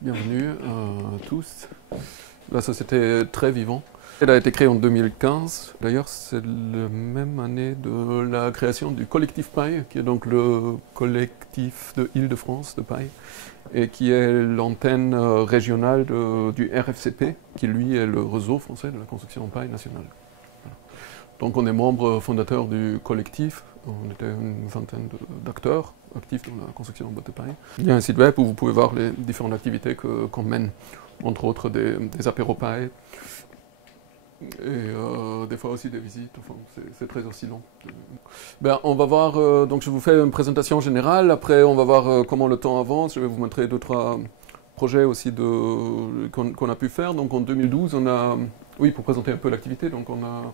Bienvenue à tous. La société est très vivante. Elle a été créée en 2015. D'ailleurs, c'est la même année de la création du collectif Paille, qui est donc le collectif de Île-de-France de Paille, et qui est l'antenne régionale du RFCP, qui lui est le réseau français de la construction en paille nationale. Voilà. Donc on est membre fondateur du collectif. On était une vingtaine d'acteurs actifs dans la construction en boîte de paille. Il y a un site web où vous pouvez voir les différentes activités qu'on mène, entre autres des apéros paille, et des fois aussi des visites, enfin, c'est très oscillant. Ben, on va voir, donc je vous fais une présentation générale, après on va voir comment le temps avance, je vais vous montrer deux, trois projets aussi qu'on a pu faire. Donc en 2012, on a, oui, pour présenter un peu l'activité, donc on a,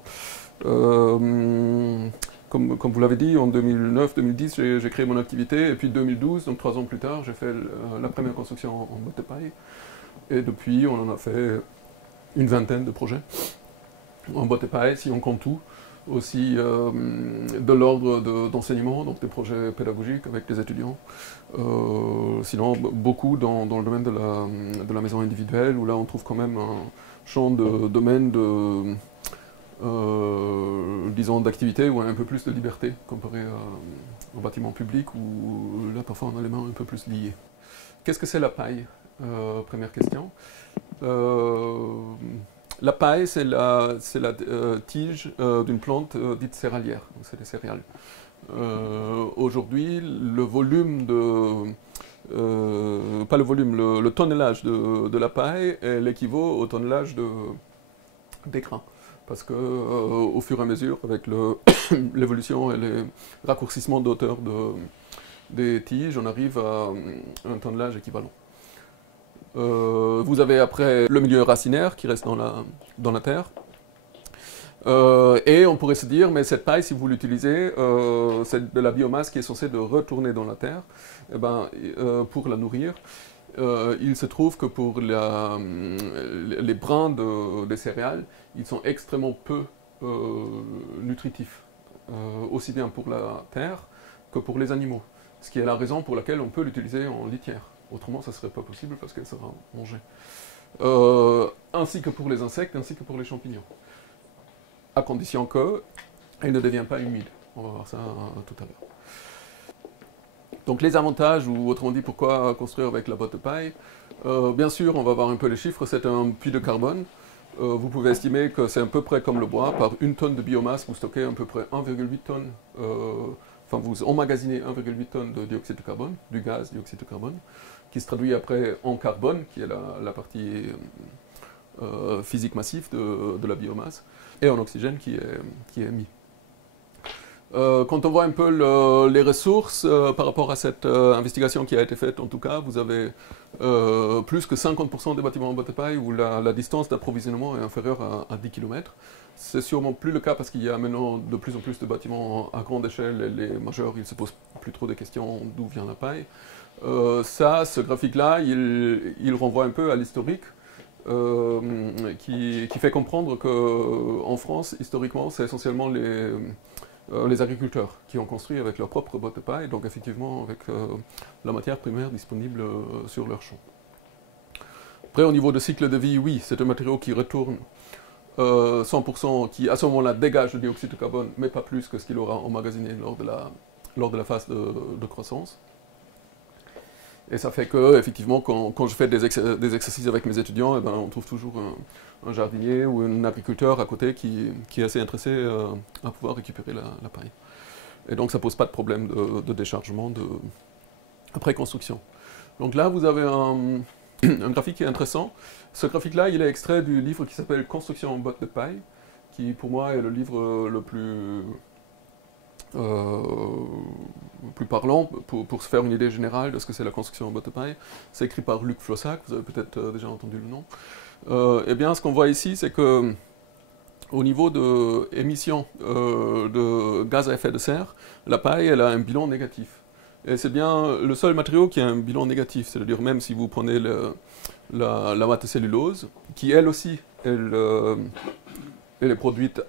comme vous l'avez dit, en 2009-2010, j'ai créé mon activité, et puis 2012, donc 3 ans plus tard, j'ai fait la première construction en boîte de paille, et depuis, on en a fait une vingtaine de projets en boîte de paille, si on compte tout, aussi de l'ordre d'enseignement, donc des projets pédagogiques avec des étudiants. Sinon, beaucoup dans le domaine de la maison individuelle, où là on trouve quand même un champ de domaine disons d'activité où on a un peu plus de liberté comparé au bâtiment public où là parfois on a les mains un peu plus liées. Qu'est-ce que c'est la paille? Première question. La paille, c'est la tige d'une plante dite céréalière, c'est des céréales. Aujourd'hui, le volume pas le volume, le tonnellage de la paille l'équivaut au tonnellage des grains. Parce que au fur et à mesure, avec l'évolution et les raccourcissements d'auteur des tiges, on arrive à un tonnellage équivalent. Vous avez après le milieu racinaire qui reste dans la terre. Et on pourrait se dire, mais cette paille, si vous l'utilisez, c'est de la biomasse qui est censée de retourner dans la terre, et ben, pour la nourrir. Il se trouve que pour les brins des céréales, ils sont extrêmement peu nutritifs, aussi bien pour la terre que pour les animaux. Ce qui est la raison pour laquelle on peut l'utiliser en litière. Autrement, ça ne serait pas possible parce qu'elle sera mangée. Ainsi que pour les insectes, ainsi que pour les champignons. À condition qu'elle ne devienne pas humide. On va voir ça tout à l'heure. Donc les avantages, ou autrement dit, pourquoi construire avec la botte de paille. Bien sûr, on va voir un peu les chiffres, c'est un puits de carbone. Vous pouvez estimer que c'est à peu près comme le bois, par 1 tonne de biomasse, vous stockez à peu près 1,8 tonnes, enfin vous emmagasinez 1,8 tonnes de dioxyde de carbone, du gaz dioxyde de carbone, qui se traduit après en carbone, qui est la partie physique massive de la biomasse, et en oxygène qui est émis. Quand on voit un peu les ressources par rapport à cette investigation qui a été faite, en tout cas, vous avez plus que 50% des bâtiments en boîte de paille où la distance d'approvisionnement est inférieure à 10 km. C'est sûrement plus le cas parce qu'il y a maintenant de plus en plus de bâtiments à grande échelle et les majeurs, ils ne se posent plus trop de questions d'où vient la paille. Ce graphique-là, il renvoie un peu à l'historique. Qui fait comprendre qu'en France, historiquement, c'est essentiellement les agriculteurs qui ont construit avec leur propre boîte de paille, donc effectivement avec la matière primaire disponible sur leur champ. Après, au niveau de cycle de vie, oui, c'est un matériau qui retourne 100%, qui à ce moment-là dégage le dioxyde de carbone, mais pas plus que ce qu'il aura emmagasiné lors de la phase de croissance. Et ça fait que, effectivement, quand je fais des exercices avec mes étudiants, eh ben, on trouve toujours un jardinier ou un agriculteur à côté qui est assez intéressé à pouvoir récupérer la paille. Et donc ça ne pose pas de problème de déchargement après construction. Donc là, vous avez un graphique qui est intéressant. Ce graphique-là, il est extrait du livre qui s'appelle Construction en botte de paille, qui pour moi est le livre le plus parlant pour se faire une idée générale de ce que c'est la construction en boîte de paille. C'est écrit par Luc Flossac, vous avez peut-être déjà entendu le nom. Eh bien, ce qu'on voit ici, c'est que au niveau de émissions de gaz à effet de serre, la paille, elle a un bilan négatif. Et c'est bien le seul matériau qui a un bilan négatif, c'est-à-dire même si vous prenez la mate cellulose, qui elle aussi, elle est produite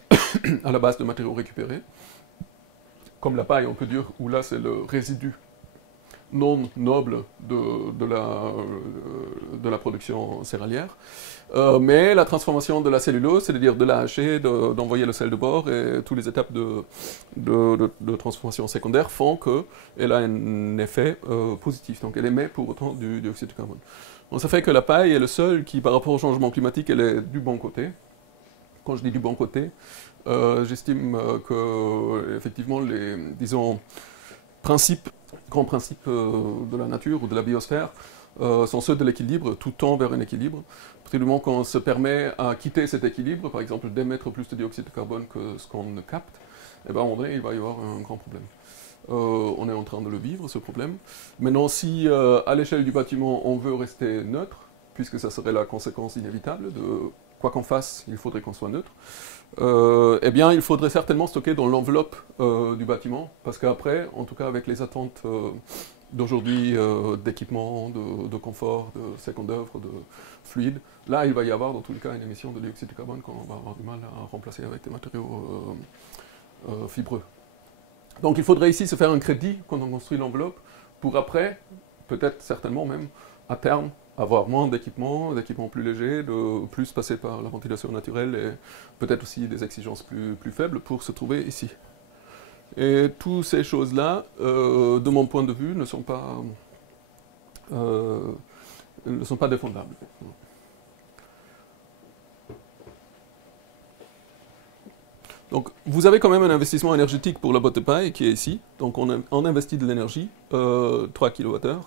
à la base de matériaux récupérés, comme la paille, on peut dire, où là c'est le résidu non noble de la production céréalière. Mais la transformation de la cellulose, c'est-à-dire de la hacher, d'envoyer le sel de bord et toutes les étapes de transformation secondaire font qu'elle a un effet positif. Donc elle émet pour autant du dioxyde de carbone. Donc ça fait que la paille est le seul qui, par rapport au changement climatique, elle est du bon côté. Quand je dis du bon côté, j'estime que effectivement les, disons, grands principes de la nature ou de la biosphère sont ceux de l'équilibre, tout tend vers un équilibre. À partir du moment qu'on se permet à quitter cet équilibre, par exemple d'émettre plus de dioxyde de carbone que ce qu'on ne capte, eh ben, il va y avoir un grand problème. On est en train de le vivre, ce problème. Maintenant, si à l'échelle du bâtiment, on veut rester neutre, puisque ça serait la conséquence inévitable de quoi qu'on fasse, il faudrait qu'on soit neutre, eh bien, il faudrait certainement stocker dans l'enveloppe du bâtiment, parce qu'après, en tout cas avec les attentes d'aujourd'hui d'équipement, de confort, de seconde œuvre, de fluide, là, il va y avoir dans tous les cas une émission de dioxyde de carbone qu'on va avoir du mal à remplacer avec des matériaux fibreux. Donc il faudrait ici se faire un crédit quand on construit l'enveloppe, pour après, peut-être certainement même, à terme, avoir moins d'équipements plus légers, de plus passer par la ventilation naturelle et peut-être aussi des exigences plus faibles pour se trouver ici. Et toutes ces choses-là, de mon point de vue, ne sont pas défendables. Donc, vous avez quand même un investissement énergétique pour la botte de paille qui est ici. Donc, on investit de l'énergie, 3 kWh.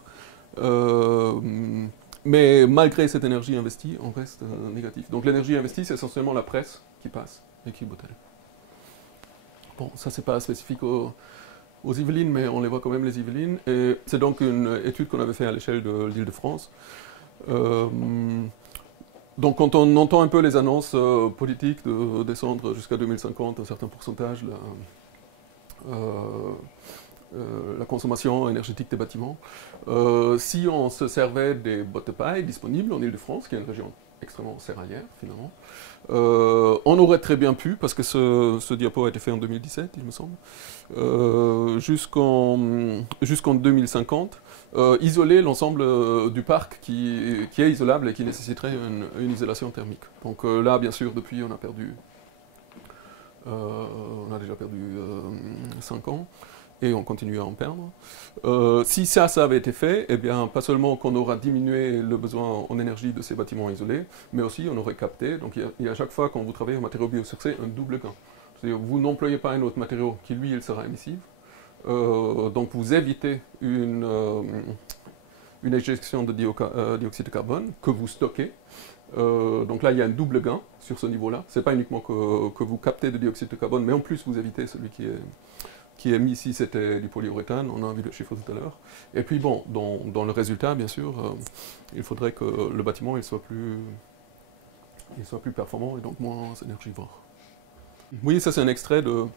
Mais malgré cette énergie investie, on reste négatif. Donc, l'énergie investie, c'est essentiellement la presse qui passe et qui bottelle. Bon, ça, c'est pas spécifique aux Yvelines, mais on les voit quand même, les Yvelines. Et c'est donc une étude qu'on avait fait à l'échelle de l'Île-de-France. Donc quand on entend un peu les annonces politiques de descendre jusqu'à 2050 un certain pourcentage la consommation énergétique des bâtiments, si on se servait des bottes de paille disponibles en Île-de-France, qui est une région extrêmement céréalière finalement, on aurait très bien pu, parce que ce diapo a été fait en 2017 il me semble, jusqu'en 2050, isoler l'ensemble du parc qui est isolable et qui nécessiterait une isolation thermique. Donc là, bien sûr, depuis, on a déjà perdu 5 ans, et on continue à en perdre. Si ça avait été fait, eh bien, pas seulement qu'on aura diminué le besoin en énergie de ces bâtiments isolés, mais aussi on aurait capté, donc il y a à chaque fois quand vous travaillez en matériau biosourcé, un double gain. C'est-à-dire vous n'employez pas un autre matériau qui, lui, il sera émissif, donc vous évitez une éjection de dioxyde de carbone que vous stockez. Donc là, il y a un double gain sur ce niveau-là. Ce n'est pas uniquement que vous captez de dioxyde de carbone, mais en plus vous évitez celui qui est émis ici, c'était du polyuréthane, on a vu le chiffre tout à l'heure. Et puis bon, dans le résultat, bien sûr, il faudrait que le bâtiment il soit plus performant et donc moins énergivore. Oui, ça c'est un extrait d'un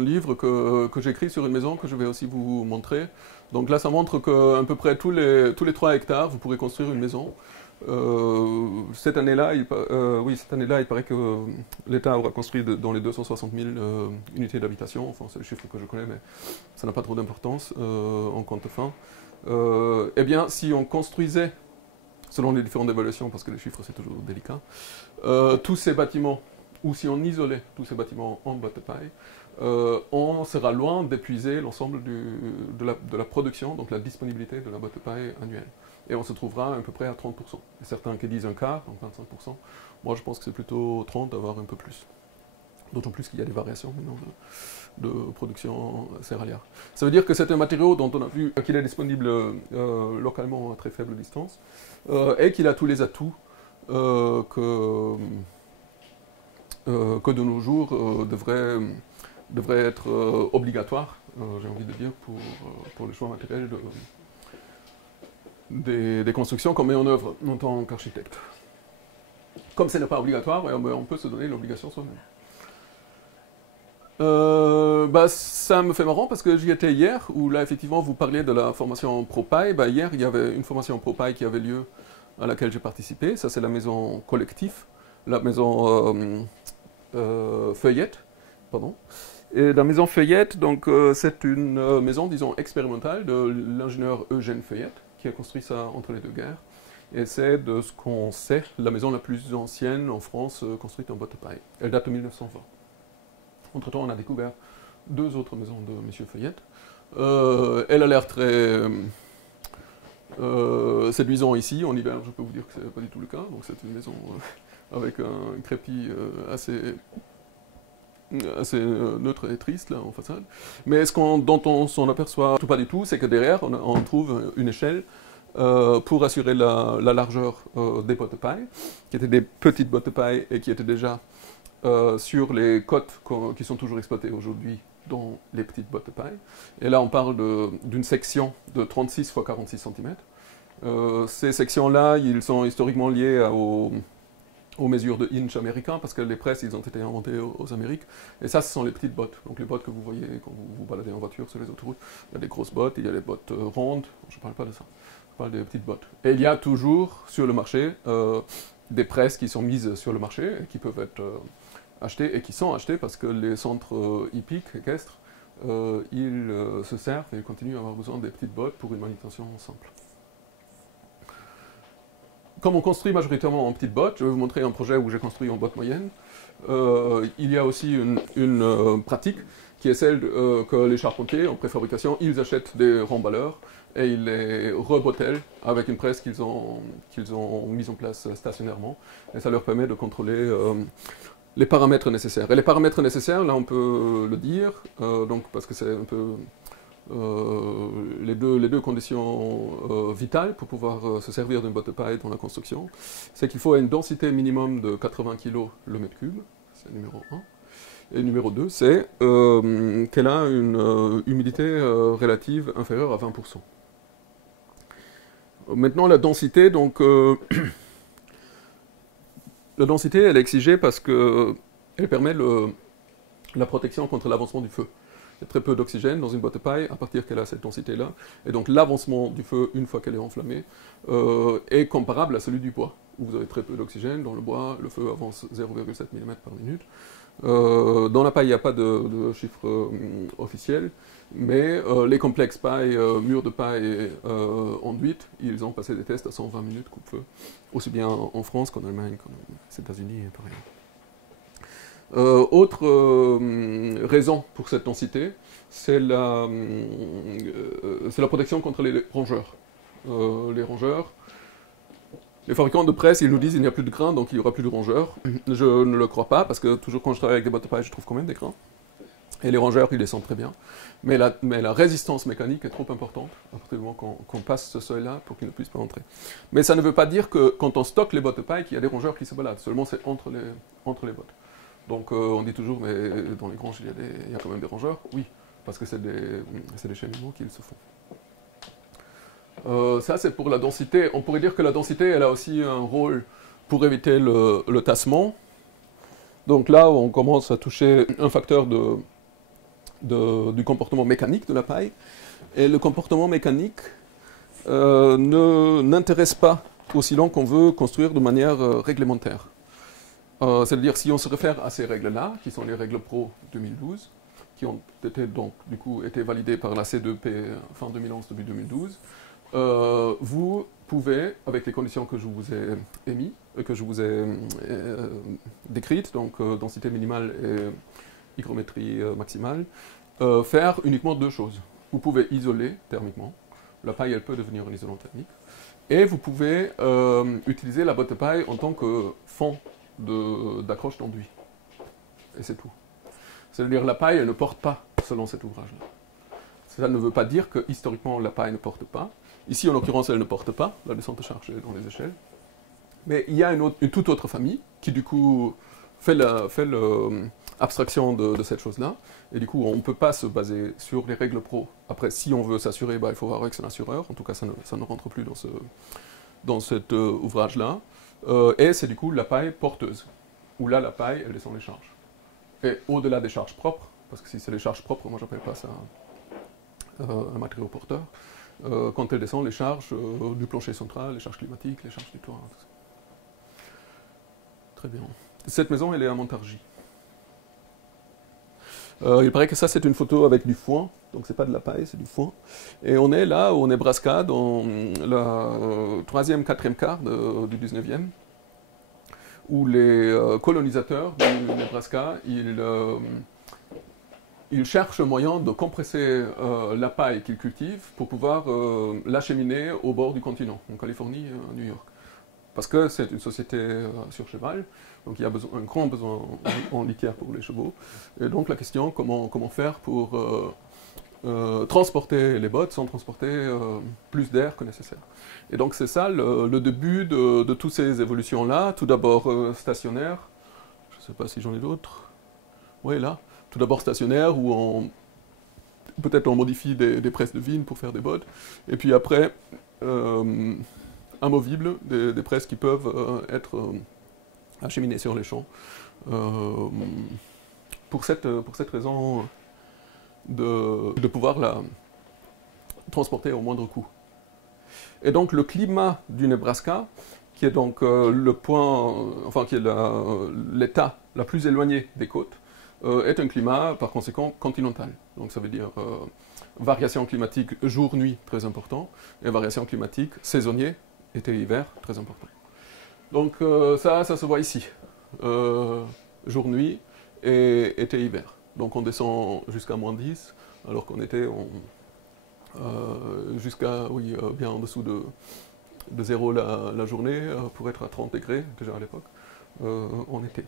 livre que j'écris sur une maison que je vais aussi vous montrer. Donc là, ça montre qu'à peu près tous les 3 hectares, vous pourrez construire une maison. Cette année-là, il paraît que l'État aura construit dans les 260 000 unités d'habitation. Enfin, c'est le chiffre que je connais, mais ça n'a pas trop d'importance en compte fin. Eh bien, si on construisait, selon les différentes évaluations, parce que les chiffres c'est toujours délicat, tous ces bâtiments, ou si on isolait tous ces bâtiments en botte de paille, on sera loin d'épuiser l'ensemble de la production, donc la disponibilité de la botte de paille annuelle. Et on se trouvera à peu près à 30%. Il y a certains qui disent un quart, donc 25%. Moi, je pense que c'est plutôt 30%, d'avoir un peu plus. D'autant plus qu'il y a des variations maintenant de production céréalière. Ça veut dire que c'est un matériau dont on a vu qu'il est disponible localement à très faible distance, et qu'il a tous les atouts que de nos jours devrait être obligatoire, j'ai envie de dire, pour le choix matériel des constructions qu'on met en œuvre en tant qu'architecte. Comme ce n'est pas obligatoire, on peut se donner l'obligation soi-même. Ça me fait marrant parce que j'y étais hier, où là effectivement vous parliez de la formation ProPaille. Hier il y avait une formation ProPaille qui avait lieu, à laquelle j'ai participé. Ça c'est la maison collective, la maison Feuillette, pardon. Et la maison Feuillette, donc, c'est une maison, disons, expérimentale de l'ingénieur Eugène Feuillette, qui a construit ça entre les deux guerres. Et c'est, de ce qu'on sait, la maison la plus ancienne en France construite en bois de paille. Elle date de 1920. Entre-temps, on a découvert deux autres maisons de M. Feuillette. Elle a l'air très séduisant ici. En hiver, je peux vous dire que ce n'est pas du tout le cas. Donc c'est une maison avec un crépi assez neutre et triste là en façade. Mais dont on s'en aperçoit tout pas du tout, c'est que derrière, on trouve une échelle pour assurer la largeur des bottes de paille, qui étaient des petites bottes de paille et qui étaient déjà sur les côtes qui sont toujours exploitées aujourd'hui dans les petites bottes de paille. Et là, on parle d'une section de 36 x 46 cm. Ces sections-là, ils sont historiquement liés aux mesures de inch américains, parce que les presses, ils ont été inventés aux Amériques. Et ça, ce sont les petites bottes. Donc les bottes que vous voyez quand vous vous baladez en voiture sur les autoroutes. Il y a des grosses bottes, il y a des bottes rondes. Je ne parle pas de ça. Je parle des petites bottes. Et il y a toujours sur le marché des presses qui sont mises sur le marché et qui peuvent être achetées et qui sont achetées parce que les centres hippiques, équestres, ils se servent et ils continuent à avoir besoin des petites bottes pour une manutention simple. Comme on construit majoritairement en petites bottes, je vais vous montrer un projet où j'ai construit en botte moyenne. Il y a aussi une pratique qui est celle que les charpentiers en préfabrication, ils achètent des remballeurs et ils les rebotellent avec une presse qu'ils ont mise en place stationnairement. Et ça leur permet de contrôler les paramètres nécessaires. Et les paramètres nécessaires, là on peut le dire, donc, parce que c'est un peu les deux conditions vitales pour pouvoir se servir d'une botte de paille dans la construction, c'est qu'il faut une densité minimum de 80 kg le mètre cube, c'est numéro 1. Et numéro 2, c'est qu'elle a une humidité relative inférieure à 20%. Maintenant, la densité, donc, la densité, elle est exigée parce qu'elle permet la protection contre l'avancement du feu. Il y a très peu d'oxygène dans une boîte de paille à partir qu'elle a cette densité-là. Et donc l'avancement du feu, une fois qu'elle est enflammée, est comparable à celui du bois, où vous avez très peu d'oxygène. Dans le bois, le feu avance 0,7 mm par minute. Dans la paille, il n'y a pas de chiffre officiel, mais les complexes paille, murs de paille enduite, ils ont passé des tests à 120 minutes coupe-feu, aussi bien en France qu'en Allemagne, qu'aux États-Unis et pareil. Autre raison pour cette densité, c'est la protection contre les rongeurs. Les fabricants de presse, ils nous disent qu'il n'y a plus de grains, donc il n'y aura plus de rongeurs. Je ne le crois pas, parce que toujours quand je travaille avec des boîtes de paille, je trouve quand même des grains. Et les rongeurs, ils descendent très bien. Mais la résistance mécanique est trop importante, à partir du moment qu'on passe ce seuil-là, pour qu'ils ne puissent pas entrer. Mais ça ne veut pas dire que quand on stocke les boîtes de paille, qu'il y a des rongeurs qui se baladent. Seulement, c'est entre les boîtes. Donc on dit toujours, mais dans les granges, il y a quand même des rongeurs. Oui, parce que c'est des cheminements qu'ils se font. Ça, c'est pour la densité. On pourrait dire que la densité, elle a aussi un rôle pour éviter le tassement. Donc là, on commence à toucher un facteur du comportement mécanique de la paille. Et le comportement mécanique n'intéresse pas aussi long qu'on veut construire de manière réglementaire. C'est-à-dire, si on se réfère à ces règles-là, qui sont les règles Pro 2012, qui ont été, donc, du coup, été validées par la C2P fin 2011, début 2012, vous pouvez, avec les conditions que je vous ai émises, que je vous ai décrites, donc densité minimale et hygrométrie maximale, faire uniquement deux choses. Vous pouvez isoler thermiquement, la paille elle peut devenir un isolant thermique, et vous pouvez utiliser la botte de paille en tant que fond d'accroche d'enduit. Et c'est tout. C'est-à-dire la paille, elle ne porte pas selon cet ouvrage-là. Ça ne veut pas dire que historiquement la paille ne porte pas. Ici, en l'occurrence, elle ne porte pas, la descente chargée dans les échelles. Mais il y a une toute autre famille qui, du coup, fait l'abstraction de cette chose-là. Et du coup, on ne peut pas se baser sur les règles pro. Après, si on veut s'assurer, il faut voir avec son assureur. En tout cas, ça ne rentre plus dans cet ouvrage-là. Et c'est du coup la paille porteuse, où là, la paille, elle descend les charges. Et au-delà des charges propres, parce que si c'est les charges propres, moi, j'appelle pas ça un matériau porteur, quand elle descend les charges du plancher central, les charges climatiques, les charges du toit. Tout ça. Très bien. Cette maison, elle est à Montargis. Il paraît que ça, c'est une photo avec du foin, donc c'est pas de la paille, c'est du foin. Et on est là, au Nebraska, dans le troisième, quatrième quart du 19e, où les colonisateurs du Nebraska, ils cherchent un moyen de compresser la paille qu'ils cultivent pour pouvoir l'acheminer au bord du continent, en Californie et à New York. Parce que c'est une société sur cheval, donc il y a un grand besoin en litière pour les chevaux. Et donc la question, comment faire pour transporter les bottes sans transporter plus d'air que nécessaire. Et donc c'est ça le début de toutes ces évolutions-là. Tout d'abord stationnaire, je ne sais pas si j'en ai d'autres. Oui, là. Tout d'abord stationnaire, où peut-être on modifie des presses de vigne pour faire des bottes. Et puis après, amovibles, des presses qui peuvent être acheminées sur les champs. Pour cette raison de pouvoir la transporter au moindre coût. Et donc le climat du Nebraska, qui est donc le point, enfin qui est l'état la plus éloigné des côtes, est un climat par conséquent continental. Donc ça veut dire variation climatique jour-nuit très important, et variation climatique saisonnier, été-hiver, très important. Donc ça se voit ici, jour-nuit et été-hiver. Donc on descend jusqu'à moins 10, alors qu'on était jusqu'à, bien en dessous de 0 la journée, pour être à 30 degrés, déjà à l'époque, en été.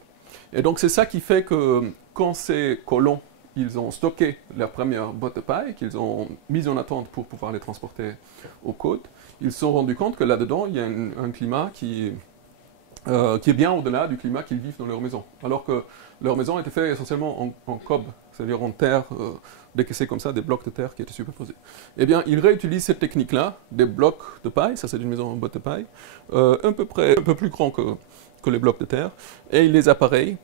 Et donc c'est ça qui fait que quand ces colons, ils ont stocké leurs premières bottes de paille, qu'ils ont mises en attente pour pouvoir les transporter aux côtes, ils se sont rendus compte que là-dedans, il y a un climat qui est bien au-delà du climat qu'ils vivent dans leur maison. Alors que leur maison était faite essentiellement en cob, c'est-à-dire en terre, décaissée comme ça, des blocs de terre qui étaient superposés. Eh bien, ils réutilisent cette technique-là, des blocs de paille, ça c'est une maison en botte de paille, un peu plus grand que les blocs de terre, et ils les appareillent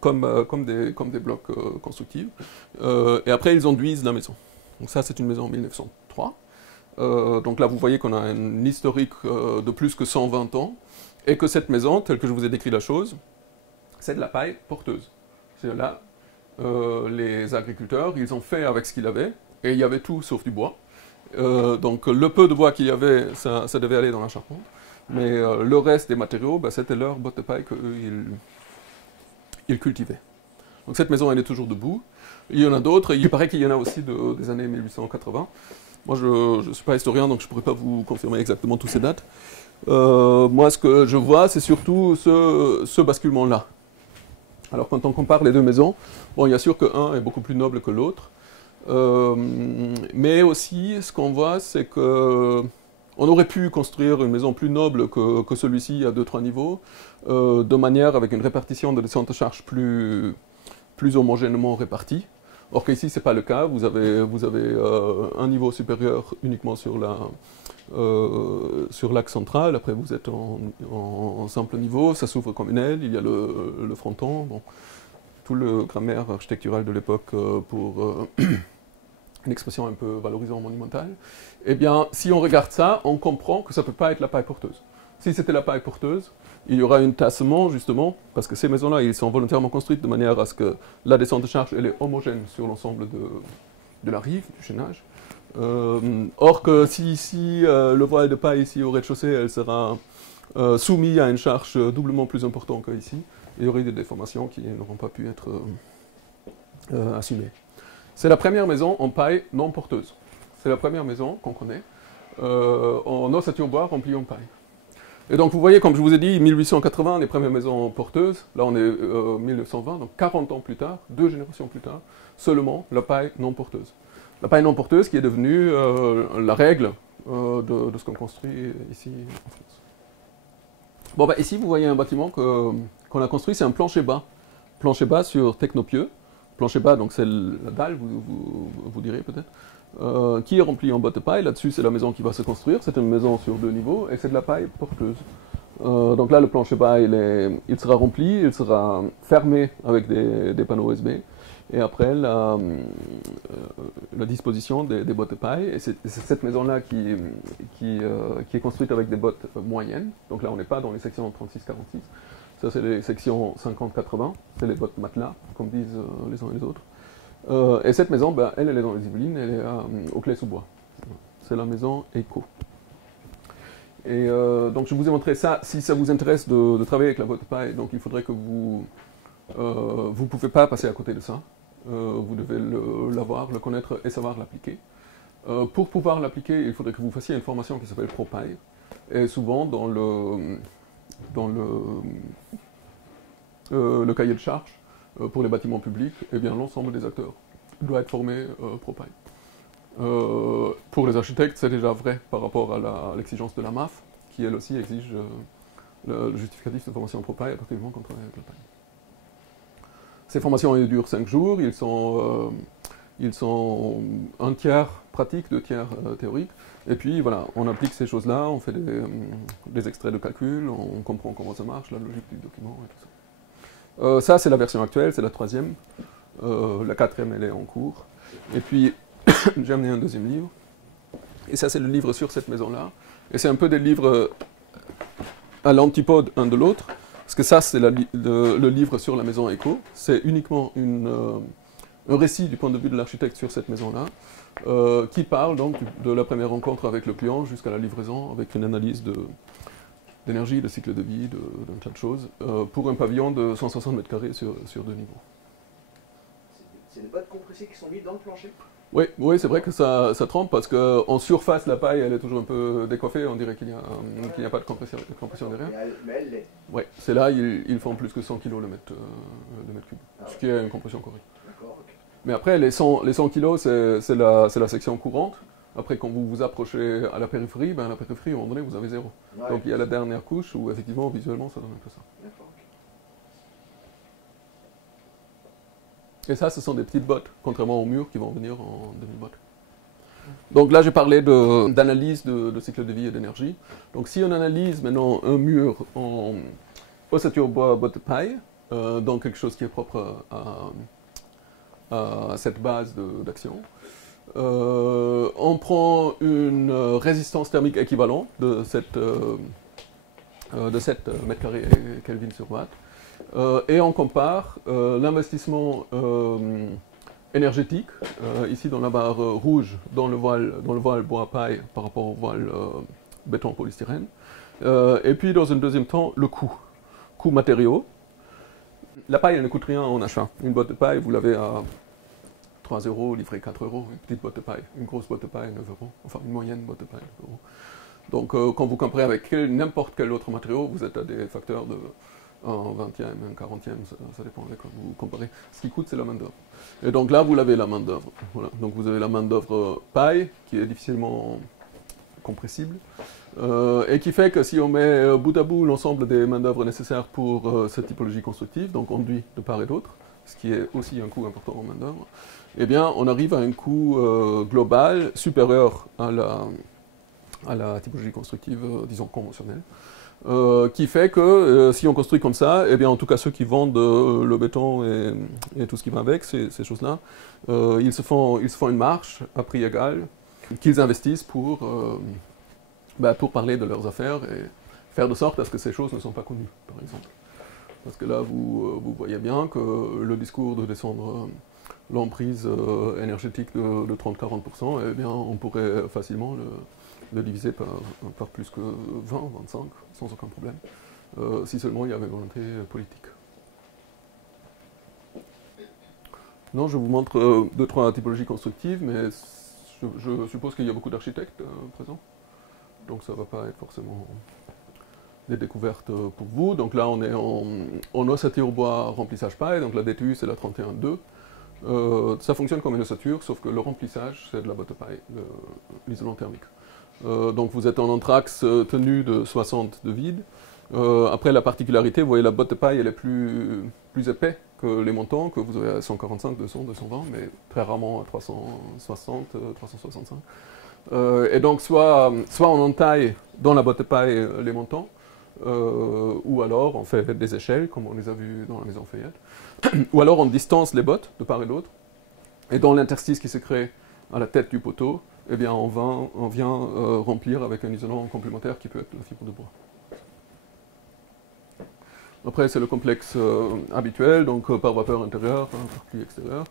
comme des blocs constructifs, et après ils enduisent la maison. Donc ça c'est une maison en 1903. Donc là vous voyez qu'on a un historique de plus que 120 ans, et que cette maison, telle que je vous ai décrit la chose, c'est de la paille porteuse. C'est là, les agriculteurs, ils ont fait avec ce qu'ils avaient, et il y avait tout sauf du bois. Donc le peu de bois qu'il y avait, ça devait aller dans la charpente, mais le reste des matériaux, c'était leur botte de paille qu'eux, ils cultivaient. Donc cette maison, elle est toujours debout. Il y en a d'autres, il paraît qu'il y en a aussi des années 1880. Moi, je ne suis pas historien, donc je ne pourrais pas vous confirmer exactement toutes ces dates. Moi, ce que je vois, c'est surtout ce basculement-là. Alors, quand on compare les deux maisons, bon, il y a sûr qu'un est beaucoup plus noble que l'autre. Mais aussi, ce qu'on voit, c'est que on aurait pu construire une maison plus noble que celui-ci à 2-3 niveaux, de manière avec une répartition de descente de charge plus homogènement répartie. Or qu'ici, ce n'est pas le cas. Vous avez un niveau supérieur uniquement sur l'axe central. Après, vous êtes en simple niveau. Ça s'ouvre comme une aile. Il y a le fronton. Bon, tout le grammaire architectural de l'époque pour une expression un peu valorisante monumentale. Eh bien, si on regarde ça, on comprend que ça ne peut pas être la paille porteuse. Si c'était la paille porteuse, il y aura un tassement, justement, parce que ces maisons-là, ils sont volontairement construites de manière à ce que la descente de charge, elle est homogène sur l'ensemble de la rive, du chaînage. Or que si le voile de paille ici au rez-de-chaussée, elle sera soumise à une charge doublement plus importante qu'ici, il y aurait des déformations qui n'auront pas pu être assumées. C'est la première maison en paille non porteuse. C'est la première maison qu'on connaît en ossature bois remplie en paille. Et donc vous voyez, comme je vous ai dit, 1880, les premières maisons porteuses, là on est 1920, donc 40 ans plus tard, 2 générations plus tard, seulement la paille non porteuse. La paille non porteuse qui est devenue la règle de ce qu'on construit ici en France. Bon, ici vous voyez un bâtiment qu'on a construit, c'est un plancher bas sur technopieux. Plancher bas, donc c'est la dalle, vous direz peut-être, qui est remplie en botte de paille. Là-dessus, c'est la maison qui va se construire. C'est une maison sur 2 niveaux et c'est de la paille porteuse. Donc là, le plancher bas, il sera rempli, il sera fermé avec des panneaux USB. Et après, la disposition des bottes de paille. Et c'est cette maison-là qui est construite avec des bottes moyennes. Donc là, on n'est pas dans les sections 36-46. Ça, c'est les sections 50-80, c'est les bottes matelas, comme disent les uns et les autres. Et cette maison, ben, elle est dans les Yvelines, elle est au Clé-sous-Bois. C'est la maison Eco. Et donc je vous ai montré ça. Si ça vous intéresse de travailler avec la botte paille, donc il faudrait que vous ne pouvez pas passer à côté de ça. Vous devez l'avoir, le connaître et savoir l'appliquer. Pour pouvoir l'appliquer, il faudrait que vous fassiez une formation qui s'appelle ProPaille. Et souvent, dans le cahier de charge pour les bâtiments publics, eh bien, l'ensemble des acteurs doit être formé ProPaille. Pour les architectes, c'est déjà vrai par rapport à l'exigence de la MAF, qui elle aussi exige le justificatif de formation ProPaille à partir du moment qu'on travaille avec la paille. Ces formations elles durent 5 jours, ils sont un tiers pratique, 2 tiers théorique. Et puis voilà, on applique ces choses-là, on fait des extraits de calcul, on comprend comment ça marche, la logique du document et tout ça. Ça, c'est la version actuelle, c'est la 3e. La 4e, elle est en cours. Et puis, j'ai amené un 2e livre. Et ça, c'est le livre sur cette maison-là. Et c'est un peu des livres à l'antipode un de l'autre. Parce que ça, c'est le livre sur la maison Eco. C'est uniquement un récit du point de vue de l'architecte sur cette maison-là, qui parle donc de la première rencontre avec le client jusqu'à la livraison, avec une analyse d'énergie, de cycle de vie, d'un tas de choses, pour un pavillon de 160 mètres carrés sur 2 niveaux. C'est des bottes compressées qui sont mises dans le plancher? Oui, c'est vrai que ça trempe parce qu'en surface, la paille, elle est toujours un peu décoiffée, on dirait qu'il n'y a pas de compression derrière. Mais elle l'est. Oui, c'est là, ils font plus que 100 kg le mètre cube, ce qui est une compression correcte. D'accord, ok. Mais après, les 100 kg, c'est la section courante. Après, quand vous vous approchez à la périphérie, ben, à la périphérie, à un moment donné, vous avez 0. Ouais. Donc il y a la dernière couche où, effectivement, visuellement, ça donne un peu ça. D'accord, ok. Et ça, ce sont des petites bottes, contrairement aux murs qui vont venir en demi-bottes. Donc là, j'ai parlé d'analyse de cycle de vie et d'énergie. Donc si on analyse maintenant un mur en ossature bois botte paille, donc quelque chose qui est propre à cette base d'action, on prend une résistance thermique équivalente de 7 mètres carrés Kelvin sur watt, et on compare l'investissement énergétique, ici dans la barre rouge, dans le voile bois paille par rapport au voile béton polystyrène, et puis dans un deuxième temps le coût matériaux. La paille elle ne coûte rien en achat. Une botte de paille vous l'avez à 3 €, livrée 4 €, une petite botte de paille, une grosse botte de paille 9 €, enfin une moyenne botte de paille 9 €. Donc quand vous comparez avec n'importe quel autre matériau, vous êtes à des facteurs de 1/20e, 1/40e, ça dépend avec quoi vous comparez. Ce qui coûte, c'est la main-d'œuvre. Et donc là, vous avez la main-d'œuvre. Voilà. Donc vous avez la main-d'œuvre paille, qui est difficilement compressible, et qui fait que si on met bout à bout l'ensemble des main-d'œuvre nécessaires pour cette typologie constructive, donc enduit de part et d'autre, ce qui est aussi un coût important en main-d'œuvre, eh bien, on arrive à un coût global supérieur à la typologie constructive, disons, conventionnelle. Qui fait que si on construit comme ça, eh bien en tout cas ceux qui vendent le béton et tout ce qui va avec, ces choses-là, ils se font une marge à prix égal qu'ils investissent pour parler de leurs affaires et faire de sorte à ce que ces choses ne sont pas connues, par exemple. Parce que là, vous voyez bien que le discours de descendre l'emprise énergétique de 30-40%, eh bien on pourrait facilement le diviser par plus que 20, 25, sans aucun problème, si seulement il y avait volonté politique. Non, je vous montre 2-3 typologies constructives, mais je suppose qu'il y a beaucoup d'architectes présents, donc ça ne va pas être forcément des découvertes pour vous. Donc là, on est en ossature bois remplissage paille, donc la DTU c'est la 31.2. Ça fonctionne comme une ossature, sauf que le remplissage c'est de la botte paille, l'isolant thermique. Donc vous êtes en anthrax tenu de 60 de vide. Après la particularité, vous voyez la botte de paille elle est plus épais que les montants, que vous avez à 145, 200, 220, mais très rarement à 360, 365. Et donc soit on entaille dans la botte de paille les montants, ou alors on fait des échelles, comme on les a vus dans la maison Fayette, ou alors on distance les bottes de part et d'autre, et dans l'interstice qui se crée à la tête du poteau, eh bien on vient remplir avec un isolant complémentaire qui peut être la fibre de bois. Après c'est le complexe habituel, donc par vapeur intérieure, par pluie extérieure.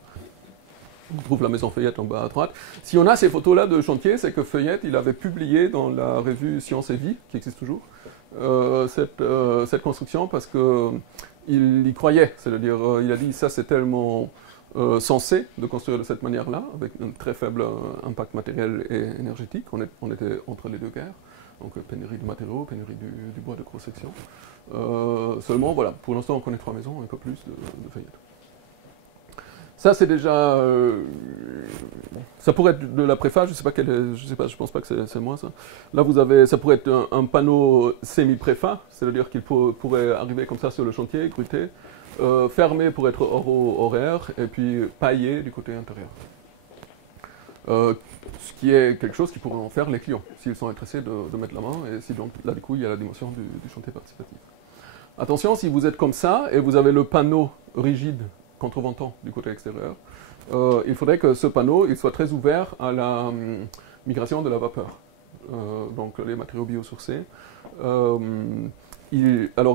On trouve la maison Feuillette en bas à droite. Si on a ces photos-là de chantier, c'est que Feuillette, il avait publié dans la revue Science et Vie, qui existe toujours, cette construction parce qu'il y croyait. C'est-à-dire, il a dit, ça c'est tellement sensé de construire de cette manière-là, avec un très faible impact matériel et énergétique. On était entre les deux guerres, donc pénurie de matériaux, pénurie du bois de cross-section. Seulement, voilà, pour l'instant on connaît 3 maisons, un peu plus de Feuillette. Ça, c'est déjà. Ça pourrait être de la préfa, je sais pas, je pense pas que c'est moi ça. Là, vous avez, ça pourrait être un panneau semi-préfa, c'est-à-dire qu'il pourrait arriver comme ça sur le chantier, gruté, fermé pour être horaire, et puis paillé du côté intérieur. Ce qui est quelque chose qui pourraient en faire les clients, s'ils sont intéressés de mettre la main, et si donc, là, du coup, il y a la dimension du chantier participatif. Attention, si vous êtes comme ça, et vous avez le panneau rigide, contreventant du côté extérieur, il faudrait que ce panneau il soit très ouvert à la migration de la vapeur. Donc les matériaux biosourcés. Alors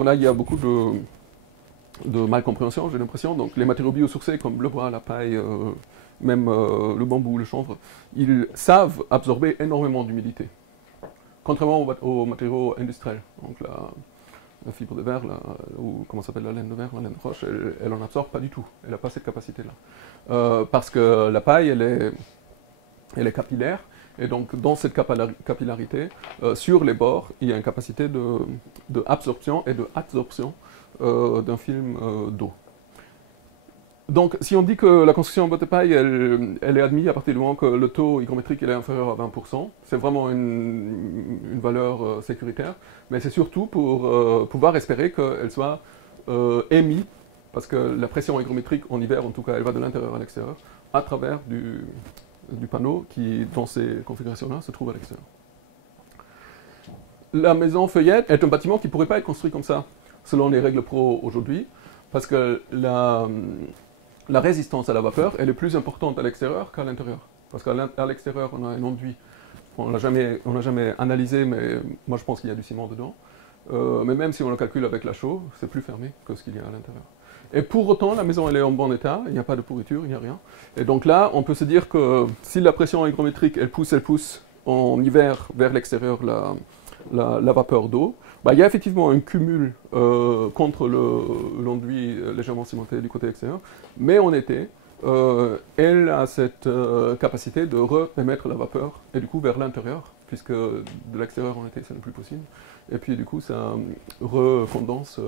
là, il y a beaucoup de malcompréhension, j'ai l'impression. Donc les matériaux biosourcés comme le bois, la paille, même le bambou, le chanvre, ils savent absorber énormément d'humidité. Contrairement aux matériaux industriels. Donc la fibre de verre, ou comment s'appelle la laine de verre, la laine de roche, elle en absorbe pas du tout. Elle n'a pas cette capacité-là. Parce que la paille, elle est capillaire, et donc dans cette capillarité, sur les bords, il y a une capacité de absorption et de adsorption d'un film d'eau. Donc, si on dit que la construction en botte de paille, elle est admise à partir du moment que le taux hygrométrique est inférieur à 20%, c'est vraiment une valeur sécuritaire, mais c'est surtout pour pouvoir espérer qu'elle soit émise, parce que la pression hygrométrique en hiver, en tout cas, elle va de l'intérieur à l'extérieur, à travers du panneau qui, dans ces configurations-là, se trouve à l'extérieur. La maison Feuillette est un bâtiment qui ne pourrait pas être construit comme ça, selon les règles pro aujourd'hui, parce que la résistance à la vapeur, elle est plus importante à l'extérieur qu'à l'intérieur. Parce qu'à l'extérieur, on a un enduit. On n'a jamais analysé, mais moi je pense qu'il y a du ciment dedans. Mais même si on le calcule avec la chaux, c'est plus fermé que ce qu'il y a à l'intérieur. Et pour autant, la maison elle est en bon état, il n'y a pas de pourriture, il n'y a rien. Et donc là, on peut se dire que si la pression hygrométrique, elle pousse en hiver vers l'extérieur la vapeur d'eau, bah, il y a effectivement un cumul contre l'enduit légèrement cimenté du côté extérieur, mais en été, elle a cette capacité de re-émettre la vapeur, et du coup vers l'intérieur, puisque de l'extérieur en été, ça n'est plus possible, et puis du coup, ça recondense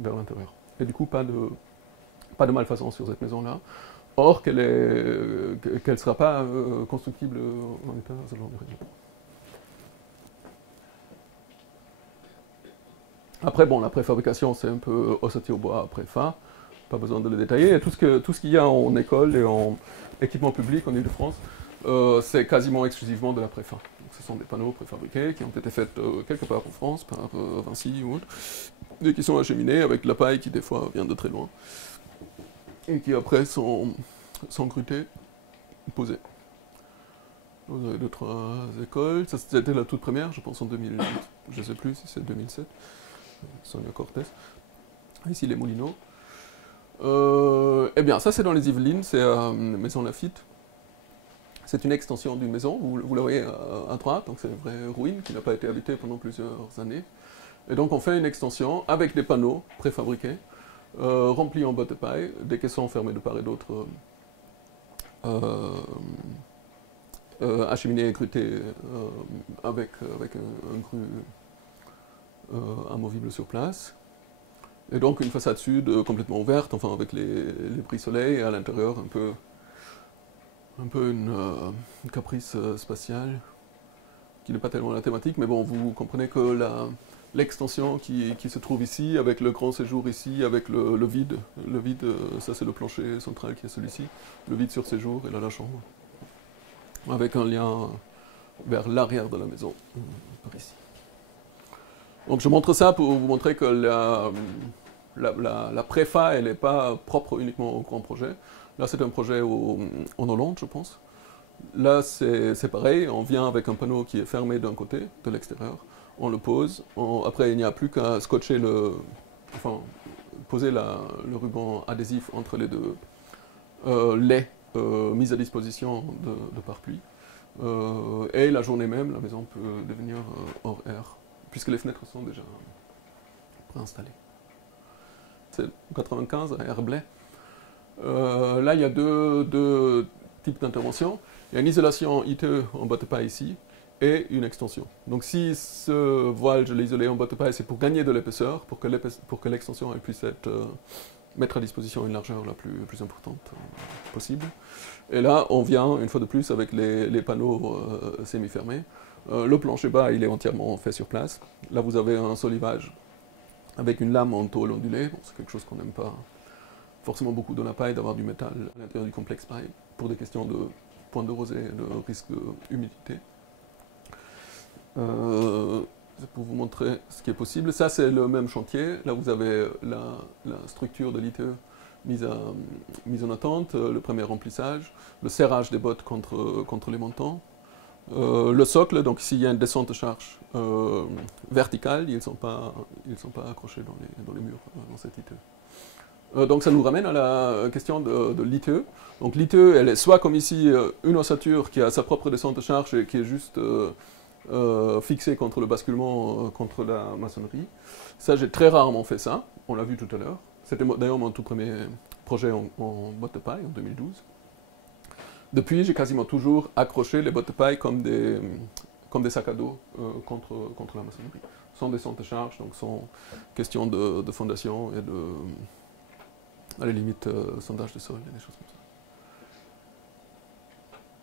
vers l'intérieur. Et du coup, pas de malfaçon sur cette maison-là. Or, qu'elle ne sera pas constructible en état selon les règles. Après, bon, la préfabrication, c'est un peu ossature au bois, préfa, pas besoin de le détailler. Et tout ce qu'il y a en école et en équipement public en Ile-de-France, c'est quasiment exclusivement de la préfa. Donc, ce sont des panneaux préfabriqués qui ont été faits quelque part en France, par Vinci ou autre, et qui sont acheminés avec de la paille qui, des fois, vient de très loin, et qui, après, sont grutés, posés. Vous avez 2-3 écoles. Ça, c'était la toute première, je pense, en 2008. Je ne sais plus si c'est 2007. Sonia Cortés. Ici, les Moulineaux. Eh bien, ça, c'est dans les Yvelines, c'est Maison Lafitte. C'est une extension d'une maison, vous la voyez à droite, donc c'est une vraie ruine qui n'a pas été habitée pendant plusieurs années. Et donc, on fait une extension avec des panneaux préfabriqués, remplis en bottes de paille, des caissons fermés de part et d'autre, acheminés et grutés avec un cru amovible sur place. Et donc une façade sud complètement ouverte, enfin avec les bris-soleil, et à l'intérieur un peu une caprice spatiale, qui n'est pas tellement la thématique, mais bon, vous comprenez que l'extension qui se trouve ici, avec le grand séjour ici, avec le vide, ça c'est le plancher central qui est celui-ci, le vide sur séjour, et là la chambre, avec un lien vers l'arrière de la maison, par ici. Donc je montre ça pour vous montrer que la préfa, elle n'est pas propre uniquement au grand projet. Là, c'est un projet en Hollande, je pense. Là, c'est pareil, on vient avec un panneau qui est fermé d'un côté, de l'extérieur, on le pose, après il n'y a plus qu'à scotcher poser le ruban adhésif entre les deux laits mise à disposition de pare-pluie. Et la journée même, la maison peut devenir hors air, puisque les fenêtres sont déjà préinstallées. C'est 95 à Herblay. Là, il y a deux types d'interventions. Il y a une isolation ITE en botte de paille ici et une extension. Donc si ce voile, je l'ai isolé en botte de paille, c'est pour gagner de l'épaisseur, pour que l'extension puisse mettre à disposition une largeur la plus importante possible. Et là, on vient, une fois de plus, avec les panneaux semi-fermés. Le plancher bas, il est entièrement fait sur place. Là, vous avez un solivage avec une lame en tôle ondulée. Bon, c'est quelque chose qu'on n'aime pas forcément beaucoup dans la paille, d'avoir du métal à l'intérieur du complexe paille, pour des questions de pointe de rosée et de risque d'humidité. C'est pour vous montrer ce qui est possible. Ça, c'est le même chantier. Là, vous avez la structure de l'ITE mise en attente, le premier remplissage, le serrage des bottes contre les montants. Le socle, donc ici il y a une descente de charge verticale, ils ne sont pas accrochés dans les murs dans cette ITE. Donc ça nous ramène à la question de l'ITE. Donc l'ITE, elle est soit comme ici une ossature qui a sa propre descente de charge et qui est juste fixée contre le basculement, contre la maçonnerie. Ça, j'ai très rarement fait ça, on l'a vu tout à l'heure. C'était d'ailleurs mon tout premier projet en botte de paille en 2012. Depuis, j'ai quasiment toujours accroché les bottes de paille comme des sacs à dos contre la maçonnerie. Sans descente de charge, donc sans question de fondation et à la limite, sondage de sol et des choses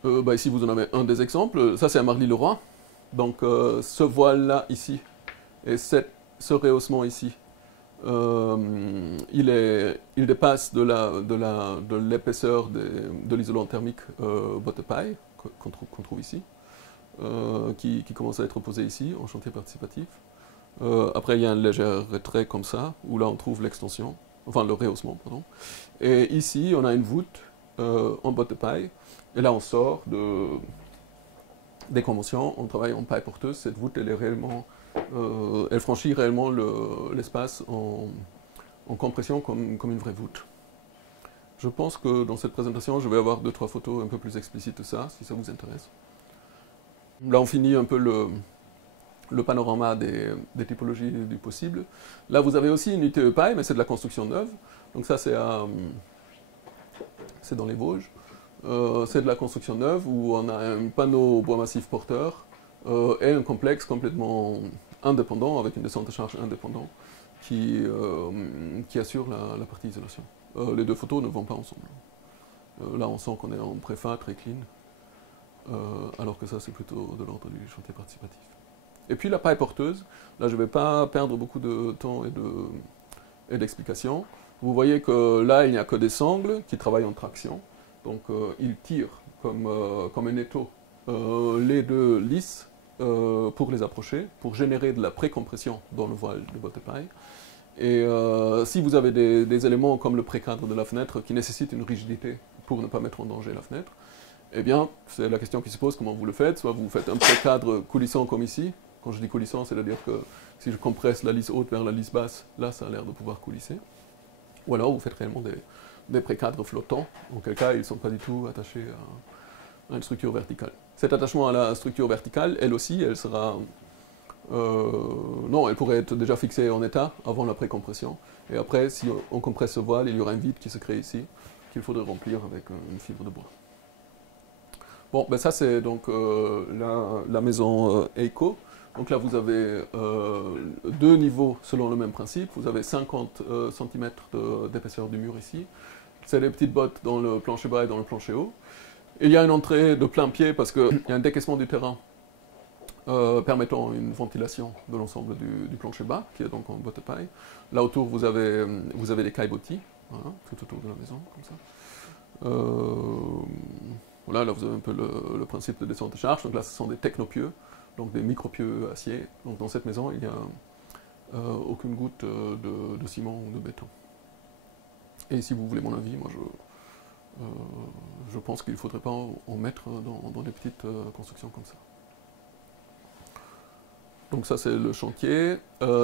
comme ça. Ici, vous en avez un des exemples. Ça, c'est à Marly-le-Roi. Donc, ce voile-là, ici, et ce rehaussement ici, il dépasse de l'épaisseur de l'isolant thermique botte de paille qu'on trouve ici, qui commence à être posé ici en chantier participatif. Après, il y a un léger retrait comme ça, où là on trouve l'extension, enfin le rehaussement, pardon. Et ici, on a une voûte en botte de paille, et là on sort des conventions, on travaille en paille porteuse. Cette voûte, elle est réellement elle franchit réellement l'espace en compression comme une vraie voûte. Je pense que dans cette présentation, je vais avoir 2-3 photos un peu plus explicites de ça, si ça vous intéresse. Là, on finit un peu le panorama des typologies du possible. Là, vous avez aussi une ITE paille, mais c'est de la construction neuve. Donc ça, c'est dans les Vosges. C'est de la construction neuve où on a un panneau bois massif porteur, et un complexe complètement indépendant, avec une descente de charge indépendante, qui assure la partie isolation. Les deux photos ne vont pas ensemble. Là, on sent qu'on est en préfa, très clean, alors que ça, c'est plutôt de l'ordre du chantier participatif. Et puis la paille porteuse, là, je ne vais pas perdre beaucoup de temps et d'explications. Vous voyez que là, il n'y a que des sangles qui travaillent en traction, donc ils tirent comme un étau les deux lisses pour les approcher, pour générer de la précompression dans le voile de botte de paille. Et si vous avez des éléments comme le précadre de la fenêtre qui nécessitent une rigidité pour ne pas mettre en danger la fenêtre, eh bien, c'est la question qui se pose, comment vous le faites. Soit vous faites un précadre coulissant comme ici. Quand je dis coulissant, c'est-à-dire que si je compresse la lisse haute vers la lisse basse, là, ça a l'air de pouvoir coulisser. Ou alors, vous faites réellement des précadres flottants, en quel cas, ils ne sont pas du tout attachés à une structure verticale. Cet attachement à la structure verticale, elle aussi, elle sera... non, elle pourrait être déjà fixée en état avant la précompression. Et après, si on compresse ce voile, il y aura un vide qui se crée ici, qu'il faudrait remplir avec une fibre de bois. Bon, ben ça c'est donc la maison Eiko. Donc là, vous avez deux niveaux selon le même principe. Vous avez 50 cm d'épaisseur du mur ici. C'est des petites bottes dans le plancher bas et dans le plancher haut. Et il y a une entrée de plein pied parce qu'il y a un décaissement du terrain permettant une ventilation de l'ensemble du plancher bas, qui est donc en botte de paille. Là autour, vous avez des caillebotis, voilà, tout autour de la maison, comme ça. Voilà, là vous avez un peu le principe de descente de charge. Donc là, ce sont des technopieux, donc des micropieux acier. Donc dans cette maison, il n'y a aucune goutte de ciment ou de béton. Et si vous voulez mon avis, moi je pense qu'il ne faudrait pas en mettre dans des petites constructions comme ça. Donc ça c'est le chantier,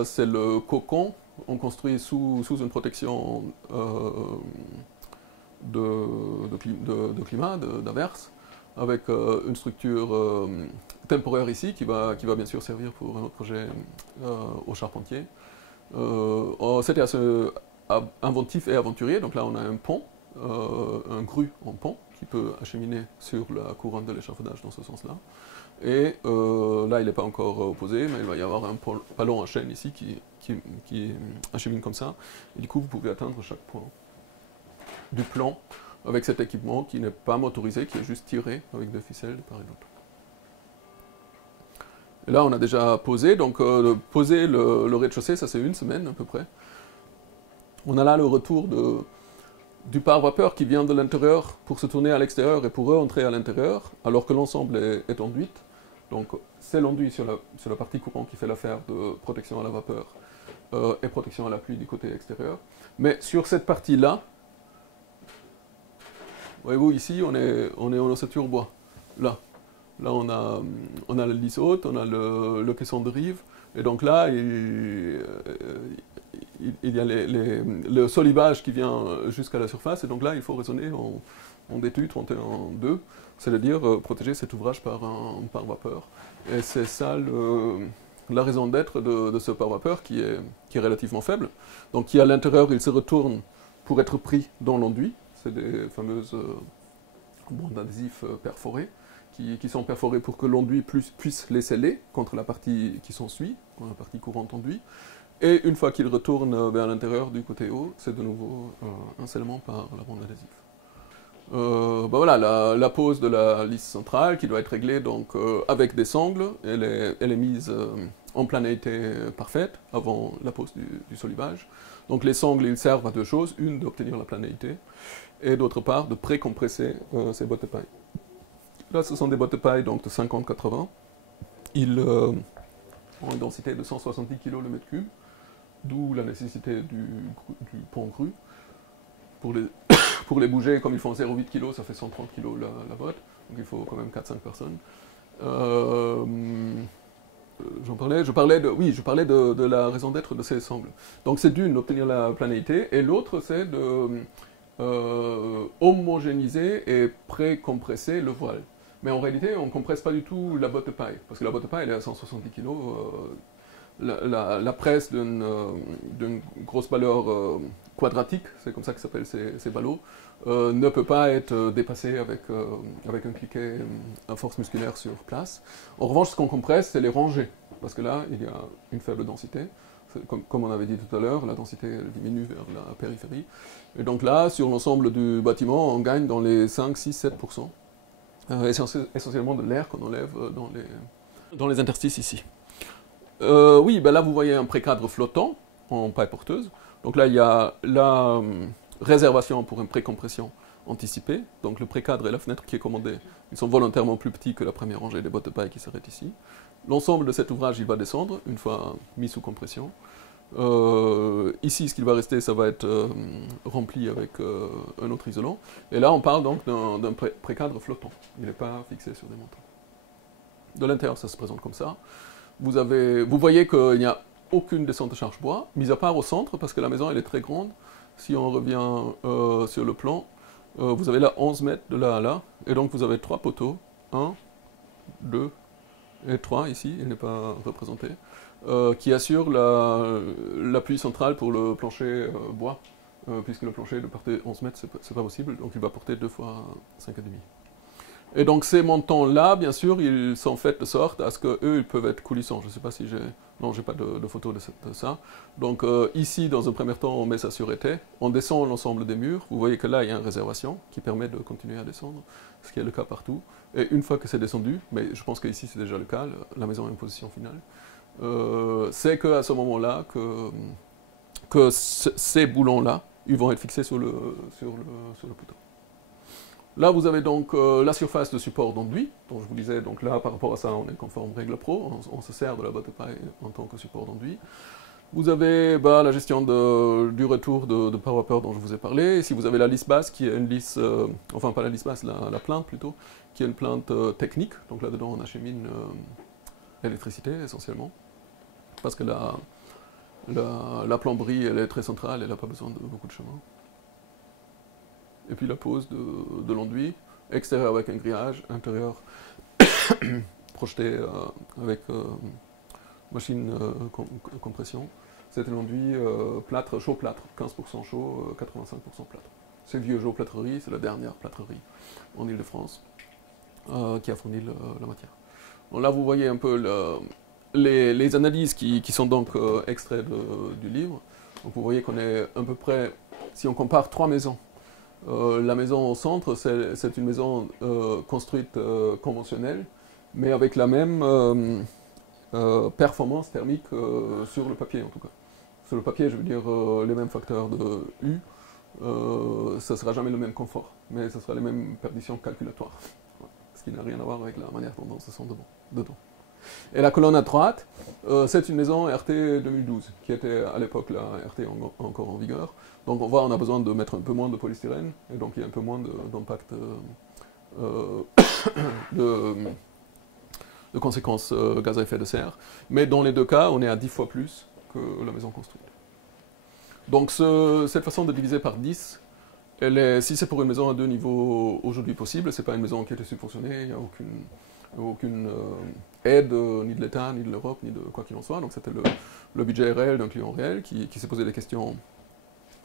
c'est le cocon. On construit sous une protection de climat, d'averse, avec une structure temporaire ici qui va bien sûr servir pour un autre projet au Charpentier. C'était assez inventif et aventurier, donc là on a un pont, un grue en pont qui peut acheminer sur la couronne de l'échafaudage dans ce sens-là. Et là il n'est pas encore posé, mais il va y avoir un ballon à chaîne ici qui achemine comme ça. Et du coup vous pouvez atteindre chaque point du plan avec cet équipement qui n'est pas motorisé, qui est juste tiré avec des ficelles de part et d'autre. Et là, on a déjà posé, donc poser le rez-de-chaussée, ça c'est une semaine à peu près. On a là le retour du pare-vapeur qui vient de l'intérieur pour se tourner à l'extérieur et pour re-entrer à l'intérieur, alors que l'ensemble est enduite. Donc c'est l'enduit sur la partie courante qui fait l'affaire de protection à la vapeur et protection à la pluie du côté extérieur. Mais sur cette partie-là, voyez-vous, ici, on est en ossature bois. Là, on a la lisse haute, on a le caisson de rive, et donc là, il y a le solivage qui vient jusqu'à la surface, et donc là, il faut raisonner en DTU 31.2, c'est-à-dire protéger cet ouvrage par un pare-vapeur. Et c'est ça la raison d'être de ce pare-vapeur qui est relativement faible. Donc, qui à l'intérieur, il se retourne pour être pris dans l'enduit. C'est des fameuses bandes d'adhésifs perforées qui sont perforées pour que l'enduit puisse les sceller contre la partie qui s'ensuit, la partie courante enduit. Et une fois qu'il retourne vers l'intérieur du côté haut, c'est de nouveau un scellement par la bande d'adhésif. Voilà, la pose de la lisse centrale qui doit être réglée donc, avec des sangles. Elle est mise en planéité parfaite avant la pose du solivage. Donc les sangles, ils servent à deux choses. Une, d'obtenir la planéité, et d'autre part, de pré-compresser ces bottes de paille. Là, ce sont des bottes de paille donc, de 50-80. Ils ont une densité de 170 kg le mètre cube, d'où la nécessité du pont grue. Pour les bouger, comme ils font 0,8 kg, ça fait 130 kg la botte, donc il faut quand même 4-5 personnes. Je parlais de la raison d'être de ces sangles. Donc c'est d'une, obtenir la planéité, et l'autre c'est de homogénéiser et pré-compresser le voile. Mais en réalité, on ne compresse pas du tout la botte de paille, parce que la botte de paille elle est à 170 kg. La presse d'une grosse valeur quadratique, c'est comme ça que s'appellent ces ballots, ne peut pas être dépassée avec un cliquet à force musculaire sur place. En revanche, ce qu'on compresse, c'est les rangées, parce que là, il y a une faible densité. Comme on avait dit tout à l'heure, la densité elle diminue vers la périphérie. Et donc là, sur l'ensemble du bâtiment, on gagne dans les 5, 6, 7%. Essentiellement de l'air qu'on enlève dans les interstices ici. Oui, ben là vous voyez un précadre flottant en paille porteuse. Donc là il y a la réservation pour une précompression anticipée. Donc le précadre et la fenêtre qui est commandée, ils sont volontairement plus petits que la première rangée des bottes de paille qui s'arrêtent ici. L'ensemble de cet ouvrage il va descendre une fois mis sous compression. Ici ce qu'il va rester ça va être rempli avec un autre isolant. Et là on parle donc d'un précadre flottant. Il n'est pas fixé sur des montants. De l'intérieur ça se présente comme ça. Vous voyez qu'il n'y a aucune descente de charge bois, mis à part au centre, parce que la maison elle est très grande. Si on revient sur le plan, vous avez là 11 mètres de là à là, et donc vous avez 3 poteaux, 1, 2 et 3 ici, il n'est pas représenté, qui assurent l'appui central pour le plancher bois, puisque le plancher de porter 11 mètres, c'est pas possible, donc il va porter 2 fois 5,5. Et donc ces montants-là, bien sûr, ils sont faits de sorte à ce qu'eux, ils peuvent être coulissants. Je ne sais pas si j'ai... Non, j'ai pas de photo de ça. Donc ici, dans un premier temps, on met ça sur été. On descend l'ensemble des murs. Vous voyez que là, il y a une réservation qui permet de continuer à descendre, ce qui est le cas partout. Et une fois que c'est descendu, mais je pense qu'ici c'est déjà le cas, la maison est en position finale, c'est qu'à ce moment-là, que ces boulons-là, ils vont être fixés sur le poteau. Là, vous avez donc la surface de support d'enduit, dont je vous disais, donc là, par rapport à ça, on est conforme règle pro, on se sert de la botte de paille en tant que support d'enduit. Vous avez la gestion du retour de pare-vapeur dont je vous ai parlé. Ici, vous avez la lisse basse, qui est une lisse, enfin pas la lisse basse, la plainte plutôt, qui est une plainte technique. Donc là-dedans, on achemine l'électricité essentiellement, parce que la plomberie, elle est très centrale, elle n'a pas besoin de beaucoup de chemin. et puis la pose de l'enduit, extérieur avec un grillage, intérieur projeté avec machine compression. C'était l'enduit plâtre, chaud plâtre, 15% chaud, 85% plâtre. C'est Vieux Geot Plâtrerie, c'est la dernière plâtrerie en Ile-de-France qui a fourni la matière. Donc là, vous voyez un peu les analyses qui sont donc extraits du livre. Donc vous voyez qu'on est à peu près, si on compare 3 maisons, la maison au centre, c'est une maison construite conventionnelle, mais avec la même performance thermique sur le papier en tout cas. Sur le papier, je veux dire les mêmes facteurs de U, ça ne sera jamais le même confort, mais ce sera les mêmes perditions calculatoires, ce qui n'a rien à voir avec la manière dont se sent dedans. Et la colonne à droite, c'est une maison RT 2012, qui était à l'époque la RT encore en vigueur. Donc on voit on a besoin de mettre un peu moins de polystyrène, et donc il y a un peu moins d'impact de conséquences gaz à effet de serre. Mais dans les deux cas, on est à 10 fois plus que la maison construite. Donc cette façon de diviser par 10, si c'est pour une maison à 2 niveaux aujourd'hui possible, c'est pas une maison qui a été subventionnée, il n'y a aucune aide ni de l'État, ni de l'Europe, ni de quoi qu'il en soit. Donc c'était le budget réel d'un client réel qui s'est posé des questions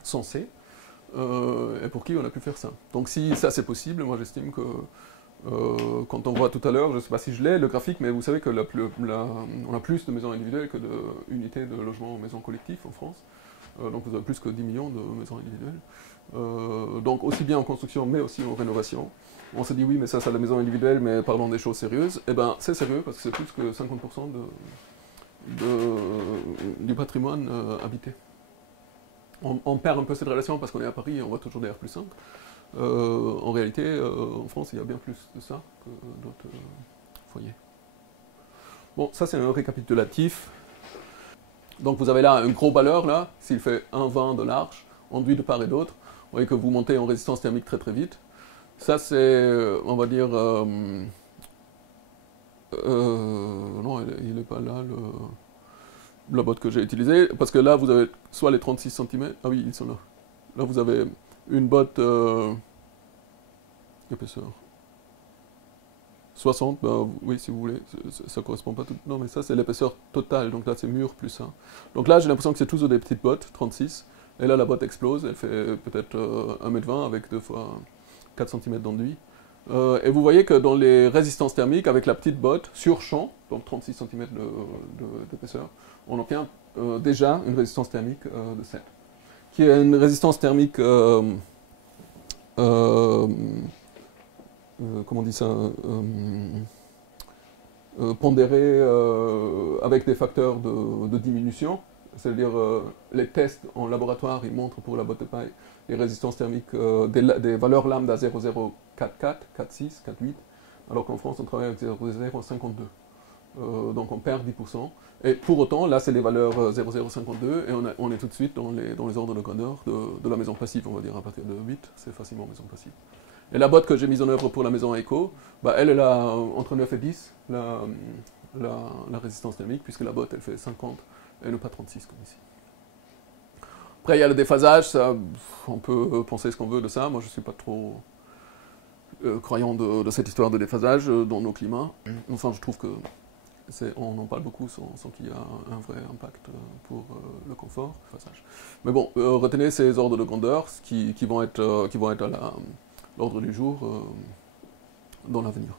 sensées et pour qui on a pu faire ça. Donc si ça c'est possible, moi j'estime que quand on voit tout à l'heure, je ne sais pas si je l'ai, le graphique, mais vous savez que on a plus de maisons individuelles que d'unités de logement maisons collectifs en France. Donc vous avez plus que 10 millions de maisons individuelles. Donc aussi bien en construction, mais aussi en rénovation. On se dit oui, mais ça c'est la maison individuelle, mais parlons des choses sérieuses. Eh bien, c'est sérieux parce que c'est plus que 50% du patrimoine habité. On perd un peu cette relation parce qu'on est à Paris et on voit toujours des R+5. En réalité, en France, il y a bien plus de ça que d'autres foyers. Bon, ça c'est un récapitulatif. Donc vous avez là un gros balleur, là, s'il fait 1,20 de large, enduit de part et d'autre. Vous voyez que vous montez en résistance thermique très très vite. Ça c'est, on va dire... non, il n'est pas là, la botte que j'ai utilisée. Parce que là, vous avez soit les 36 cm... Ah oui, ils sont là. Là, vous avez une botte épaisseur 60, ben, oui, si vous voulez, ça correspond pas tout. Non, mais ça, c'est l'épaisseur totale, donc là, c'est mur plus ça. Donc là, j'ai l'impression que c'est toujours des petites bottes, 36, et là, la botte explose, elle fait peut-être 1,20 m avec 2 fois 4 cm d'enduit. Et vous voyez que dans les résistances thermiques, avec la petite botte, sur champ, donc 36 cm d'épaisseur, on obtient déjà une résistance thermique de 7, qui est une résistance thermique comment on dit ça, pondéré avec des facteurs de diminution, c'est-à-dire les tests en laboratoire, ils montrent pour la botte de paille les résistances thermiques des valeurs lambda 0,044, 4,6, 4,8, alors qu'en France on travaille avec 0,052. Donc on perd 10%. Et pour autant, là c'est les valeurs 0,052 et on est tout de suite dans les ordres de grandeur de la maison passive, on va dire à partir de 8, c'est facilement maison passive. Et la botte que j'ai mise en œuvre pour la maison Eco, bah, elle a entre 9 et 10 la résistance thermique, puisque la botte elle fait 50 et non pas 36 comme ici. Après il y a le déphasage, ça, on peut penser ce qu'on veut de ça, moi je ne suis pas trop croyant de cette histoire de déphasage dans nos climats. Enfin je trouve que on en parle beaucoup sans qu'il y ait un vrai impact pour le confort. Mais bon, retenez ces ordres de grandeur qui vont être à l'ordre du jour dans l'avenir.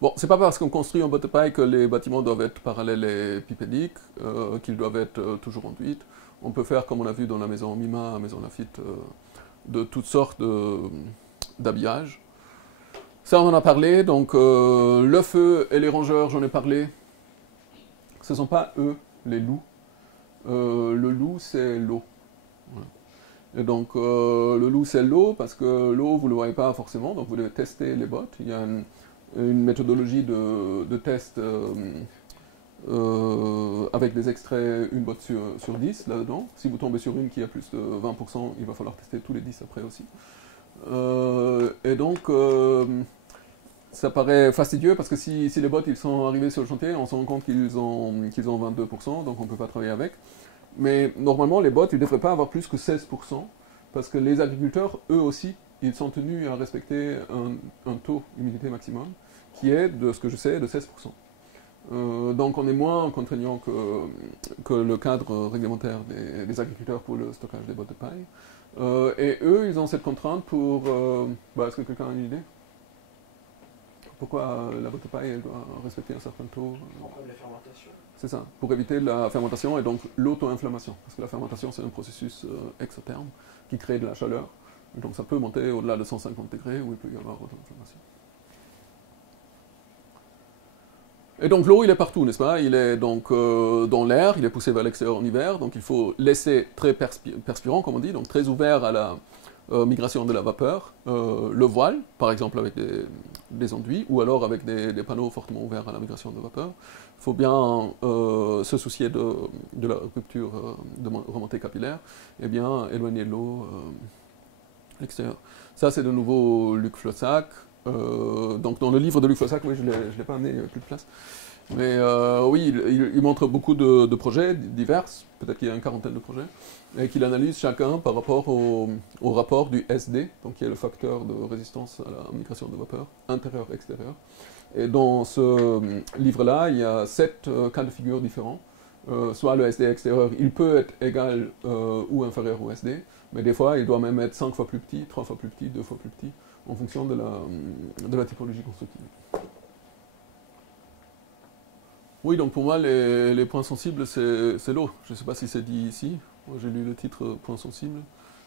Bon, c'est pas parce qu'on construit en botte de paille que les bâtiments doivent être parallèles et pipédiques, qu'ils doivent être toujours enduits. On peut faire, comme on a vu dans la maison Mima, la maison Lafitte, de toutes sortes d'habillages. Ça, on en a parlé, donc le feu et les rongeurs, j'en ai parlé. Ce ne sont pas eux, les loups. Le loup, c'est l'eau. Voilà. Et donc, le loup, c'est l'eau, parce que l'eau, vous ne le voyez pas forcément, donc vous devez tester les bottes. Il y a une méthodologie de test avec des extraits, une botte sur 10 là-dedans. Si vous tombez sur une qui a plus de 20%, il va falloir tester tous les 10 après aussi. Et donc, ça paraît fastidieux parce que si les bottes ils sont arrivés sur le chantier, on se rend compte qu'ils ont 22%, donc on ne peut pas travailler avec. Mais normalement, les bottes, ils ne devraient pas avoir plus que 16%, parce que les agriculteurs, eux aussi, ils sont tenus à respecter un taux d'humidité maximum qui est, de ce que je sais, de 16%. Donc on est moins contraignant que le cadre réglementaire des agriculteurs pour le stockage des bottes de paille. Et eux, ils ont cette contrainte pour... est-ce que quelqu'un a une idée? Pourquoi la botte de paille elle doit respecter un certain taux? Problème de la fermentation. C'est ça, pour éviter la fermentation et donc l'auto-inflammation. Parce que la fermentation, c'est un processus exotherme qui crée de la chaleur. Et donc ça peut monter au-delà de 150 degrés où il peut y avoir auto-inflammation. Et donc l'eau, il est partout, n'est-ce pas? Il est donc dans l'air, il est poussé vers l'extérieur en hiver, donc il faut laisser très perspirant, comme on dit, donc très ouvert à la migration de la vapeur. Le voile, par exemple avec des enduits, ou alors avec des panneaux fortement ouverts à la migration de vapeur. Il faut bien se soucier de la rupture de remontée capillaire, et bien éloigner l'eau à l'extérieur. Ça, c'est de nouveau Luc Flossac. Donc dans le livre de Luc Flossac, oui, je ne l'ai pas amené, plus de place. Mais oui, il montre beaucoup de projets divers, peut-être qu'il y a une quarantaine de projets, et qu'il analyse chacun par rapport au rapport du SD, donc qui est le facteur de résistance à la migration de vapeur, intérieur-extérieur. Et dans ce livre-là, il y a 7 cas de figure différents. Soit le SD extérieur, il peut être égal ou inférieur au SD, mais des fois, il doit même être 5 fois plus petit, 3 fois plus petit, 2 fois plus petit, en fonction de la typologie constructive. Oui, donc pour moi, les points sensibles, c'est l'eau. Je ne sais pas si c'est dit ici. Moi, j'ai lu le titre « Points sensibles ».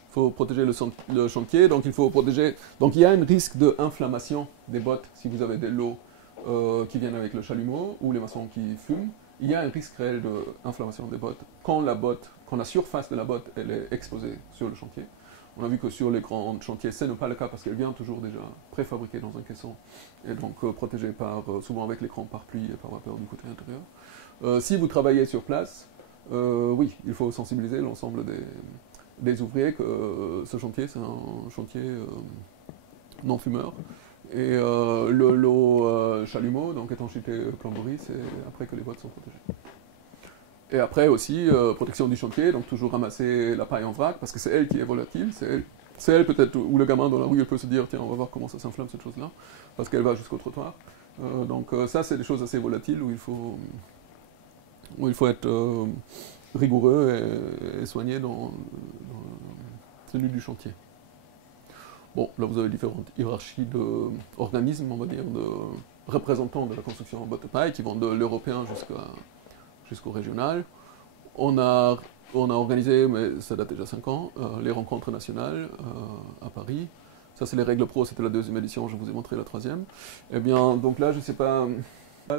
Il faut protéger le chantier, donc il faut protéger... Donc il y a un risque d'inflammation des bottes si vous avez des lots qui viennent avec le chalumeau ou les maçons qui fument. Il y a un risque réel d'inflammation des bottes quand la surface de la botte elle est exposée sur le chantier. On a vu que sur les grands chantiers, ce n'est pas le cas parce qu'elle vient toujours déjà préfabriquée dans un caisson et donc protégée souvent avec l'écran par pluie et par vapeur du côté intérieur. Si vous travaillez sur place, oui, il faut sensibiliser l'ensemble des ouvriers que ce chantier, c'est un chantier non fumeur. Et le lot chalumeau, donc étanchéité plomberie, c'est après que les bottes sont protégées. Et après aussi, protection du chantier, donc toujours ramasser la paille en vrac, parce que c'est elle qui est volatile, c'est elle peut-être, où le gamin dans la rue il peut se dire, tiens, on va voir comment ça s'inflamme cette chose-là, parce qu'elle va jusqu'au trottoir. Donc ça, c'est des choses assez volatiles où il faut être rigoureux et soigné dans la tenue du chantier. Bon, là vous avez différentes hiérarchies d'organismes, on va dire, de représentants de la construction en botte de paille, qui vont de l'européen jusqu'au régional. On a organisé, mais ça date déjà 5 ans, les rencontres nationales à Paris. Ça, c'est les règles pro, c'était la 2e édition, je vous ai montré la 3e. Eh bien, donc là, je ne sais pas...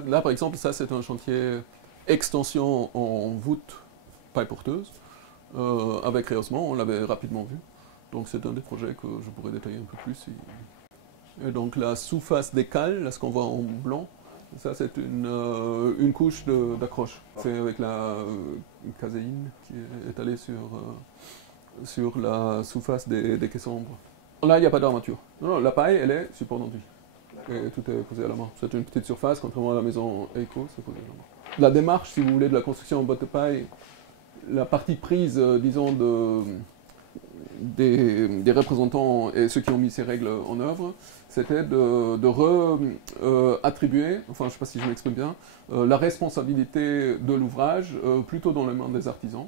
Là, par exemple, ça, c'est un chantier extension en voûte paille porteuse, avec rehaussement, on l'avait rapidement vu. Donc c'est un des projets que je pourrais détailler un peu plus. Et donc la sous-face des cales, là, ce qu'on voit en blanc, ça, c'est une couche d'accroche. C'est avec la caséine qui est étalée sur la sous-face des caissons ombres. Là, il n'y a pas d'armature. Non, la paille, elle est support d'enduit. Et tout est posé à la main. C'est une petite surface, contrairement à la maison Eco, c'est posé à la main. La démarche, si vous voulez, de la construction en botte de paille, la partie prise, disons, des représentants et ceux qui ont mis ces règles en œuvre, c'était de attribuer, enfin je ne sais pas si je m'exprime bien, la responsabilité de l'ouvrage plutôt dans les mains des artisans.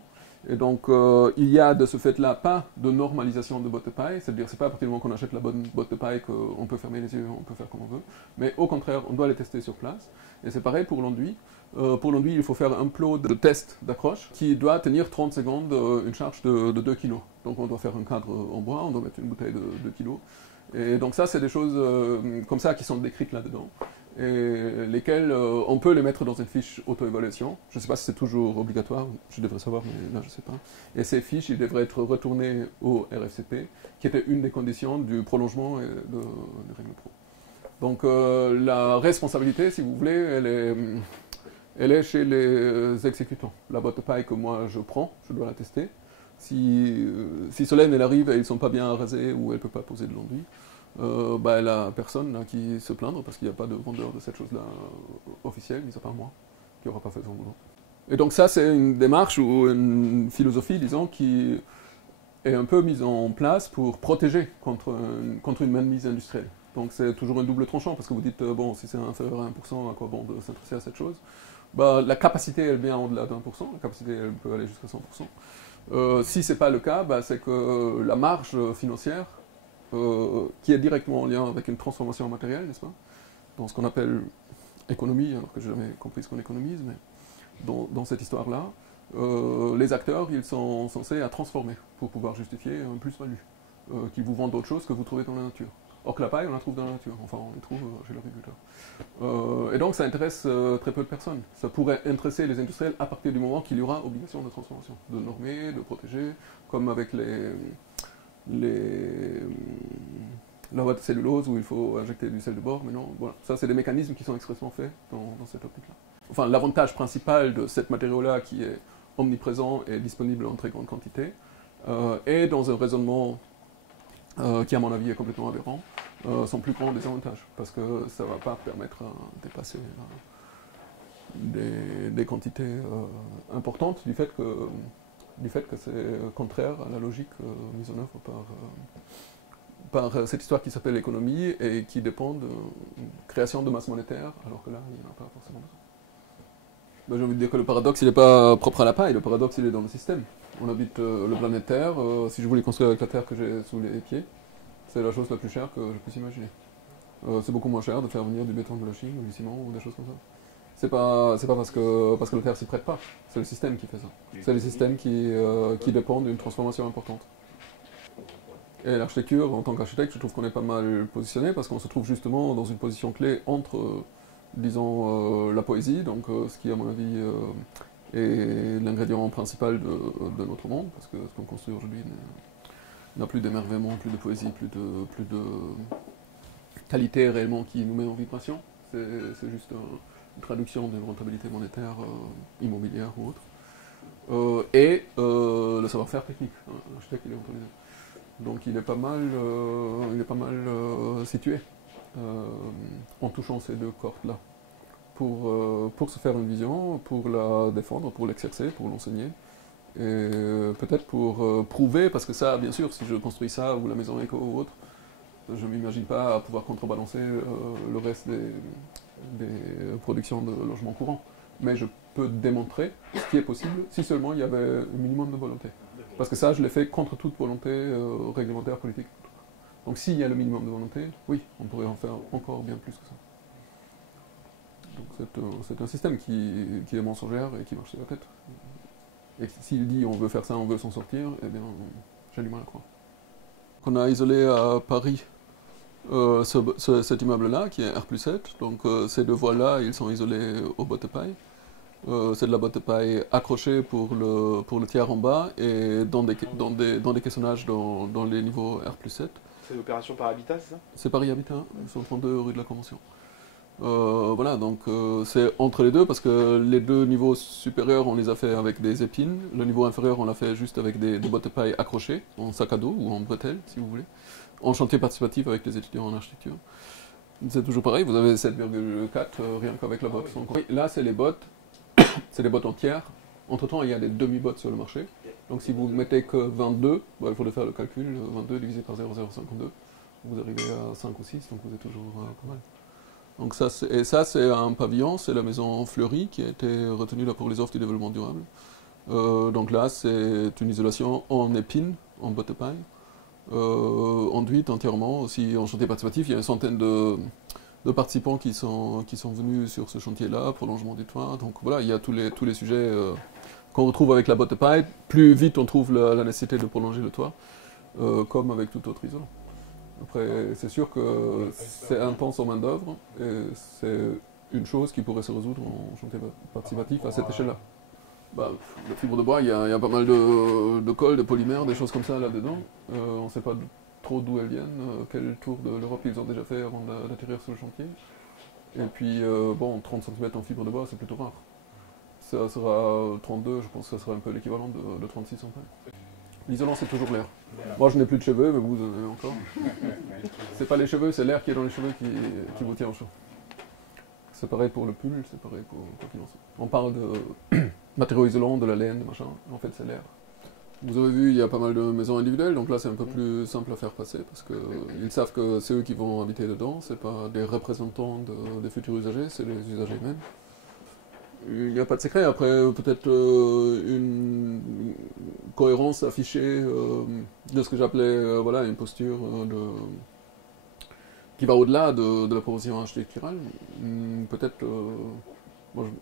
Et donc il y a de ce fait-là pas de normalisation de botte de paille, c'est-à-dire c'est pas à partir du moment qu'on achète la bonne botte de paille qu'on peut fermer les yeux, on peut faire comme on veut, mais au contraire on doit les tester sur place. Et c'est pareil pour l'enduit. Pour l'enduit, il faut faire un plot de test d'accroche qui doit tenir 30 secondes une charge de 2 kg. Donc on doit faire un cadre en bois, on doit mettre une bouteille de 2 kg. Et donc ça, c'est des choses comme ça qui sont décrites là-dedans, et lesquelles on peut les mettre dans une fiche auto-évaluation. Je ne sais pas si c'est toujours obligatoire, je devrais savoir, mais là je ne sais pas. Et ces fiches, ils devraient être retournées au RFCP, qui était une des conditions du prolongement des règles pro. Donc la responsabilité, si vous voulez, elle est chez les exécutants. La botte de paille que moi je prends, je dois la tester. Si Solène elle arrive et ils ne sont pas bien arasés ou elle ne peut pas poser de l'enduit, elle n'a personne là, qui se plaindre parce qu'il n'y a pas de vendeur de cette chose-là officielle, mis à part moi, qui n'aura pas fait son boulot. Et donc ça, c'est une démarche ou une philosophie, disons, qui est un peu mise en place pour protéger contre une mainmise industrielle. Donc c'est toujours un double tranchant, parce que vous dites, bon, si c'est inférieur à 1%, à quoi bon de s'intéresser à cette chose? Bah, la capacité, elle vient au-delà d'1%, la capacité, elle peut aller jusqu'à 100%. Si ce n'est pas le cas, bah, c'est que la marge financière, qui est directement en lien avec une transformation matérielle, n'est-ce pas? Dans ce qu'on appelle économie, alors que je n'ai jamais compris ce qu'on économise, mais dans cette histoire-là, les acteurs, ils sont censés à transformer pour pouvoir justifier un plus-value, qui vous vendent d'autres choses que vous trouvez dans la nature. Or que la paille, on la trouve dans la nature, enfin on les trouve chez l'agriculteur. Et donc ça intéresse très peu de personnes. Ça pourrait intéresser les industriels à partir du moment qu'il y aura obligation de transformation, de normer, de protéger, comme avec la boîte de cellulose où il faut injecter du sel de bore, mais non, voilà. Ça c'est des mécanismes qui sont expressément faits dans cette optique-là. Enfin, l'avantage principal de ce matériau-là qui est omniprésent et disponible en très grande quantité, est dans un raisonnement qui à mon avis est complètement aberrant, son plus grand désavantage, parce que ça ne va pas permettre de dépasser des quantités importantes du fait que c'est contraire à la logique mise en œuvre par cette histoire qui s'appelle l'économie et qui dépend de création de masse monétaire, alors que là, il n'y en a pas forcément besoin. Ben, j'ai envie de dire que le paradoxe, il n'est pas propre à la paille, le paradoxe, il est dans le système. On habite le planète Terre, si je voulais construire avec la Terre que j'ai sous les pieds, c'est la chose la plus chère que je puisse imaginer. C'est beaucoup moins cher de faire venir du béton de la Chine ou du ciment ou des choses comme ça. C'est pas parce que la Terre s'y prête pas, c'est le système qui fait ça. C'est le système qui dépend d'une transformation importante. Et l'architecture, en tant qu'architecte, je trouve qu'on est pas mal positionné parce qu'on se trouve justement dans une position clé entre, disons, la poésie, donc ce qui à mon avis est l'ingrédient principal de notre monde, parce que ce qu'on construit aujourd'hui n'a plus d'émerveillement, plus de poésie, plus de qualité réellement qui nous met en vibration. C'est juste une traduction d'une rentabilité monétaire, immobilière ou autre. Et le savoir-faire technique. L'architecte, il est entre les deux. Donc il est pas mal, situé en touchant ces deux cordes-là pour se faire une vision, pour la défendre, pour l'exercer, pour l'enseigner. Et peut-être pour prouver, parce que ça, bien sûr, si je construis ça, ou la maison éco ou autre, je ne m'imagine pas pouvoir contrebalancer le reste des productions de logements courants. Mais je peux démontrer ce qui est possible si seulement il y avait un minimum de volonté. Parce que ça, je l'ai fait contre toute volonté réglementaire, politique. Donc s'il y a le minimum de volonté, oui, on pourrait en faire encore bien plus que ça. Donc c'est un système qui est mensongère et qui marche sur la tête. Et s'il dit on veut faire ça, on veut s'en sortir, eh bien j'ai du mal à croire. On a isolé à Paris cet immeuble-là, qui est R+7, donc ces deux voiles-là, ils sont isolés aux bottes de paille. C'est de la botte de paille accrochée pour le tiers en bas et dans des caissonnages dans les niveaux R+7. C'est l'opération par habitat, c'est ça? C'est Paris Habitat, sur 32 rue de la Convention. Voilà, donc c'est entre les deux parce que les deux niveaux supérieurs on les a fait avec des épines, le niveau inférieur on l'a fait juste avec des bottes de paille accrochées, en sac à dos ou en bretelles si vous voulez, en chantier participatif avec les étudiants en architecture. C'est toujours pareil, vous avez 7,4 rien qu'avec la botte. Donc, oui, là c'est les bottes. C'est des bottes entières. Entre-temps, il y a des demi-bottes sur le marché. Donc si vous mettez que 22, bah, il faut faire le calcul, 22 divisé par 0,052, vous arrivez à 5 ou 6, donc vous êtes toujours pas mal. Donc ça, c'est un pavillon, c'est la maison Fleury qui a été retenue là pour les offres du développement durable. Donc là, c'est une isolation en épines, en bottes de paille, enduite entièrement, aussi en chantier participatif. Il y a une centaine de participants qui sont venus sur ce chantier-là, prolongement du toit. Donc voilà, il y a tous les sujets qu'on retrouve avec la botte de paille. Plus vite on trouve la nécessité de prolonger le toit, comme avec tout autre isolant. Après, c'est sûr que c'est intense en main d'œuvre, et c'est une chose qui pourrait se résoudre en chantier participatif à cette échelle-là. Bah, la fibre de bois, il y a pas mal de colle, de polymères, des choses comme ça là-dedans. On ne sait pas trop d'où elles viennent, quel tour de l'Europe ils ont déjà fait avant d'atterrir sur le chantier. Et puis, bon, 30 cm en fibre de bois, c'est plutôt rare. Ça sera 32, je pense que ça sera un peu l'équivalent de 36 en fait. L'isolant, c'est toujours l'air. Moi, je n'ai plus de cheveux, mais vous en avez encore. C'est pas les cheveux, c'est l'air qui est dans les cheveux qui vous tient au chaud. C'est pareil pour le pull, c'est pareil pour quoi qu'il en soit. On parle de matériaux isolants, de la laine, de machin. En fait, c'est l'air. Vous avez vu, il y a pas mal de maisons individuelles, donc là c'est un peu plus simple à faire passer parce qu'ils savent que c'est eux qui vont habiter dedans, c'est pas des représentants des futurs usagers, c'est les usagers eux-mêmes. Il n'y a pas de secret. Après, peut-être une cohérence affichée de ce que j'appelais voilà, une posture qui va au-delà de la proposition architecturale. Peut-être,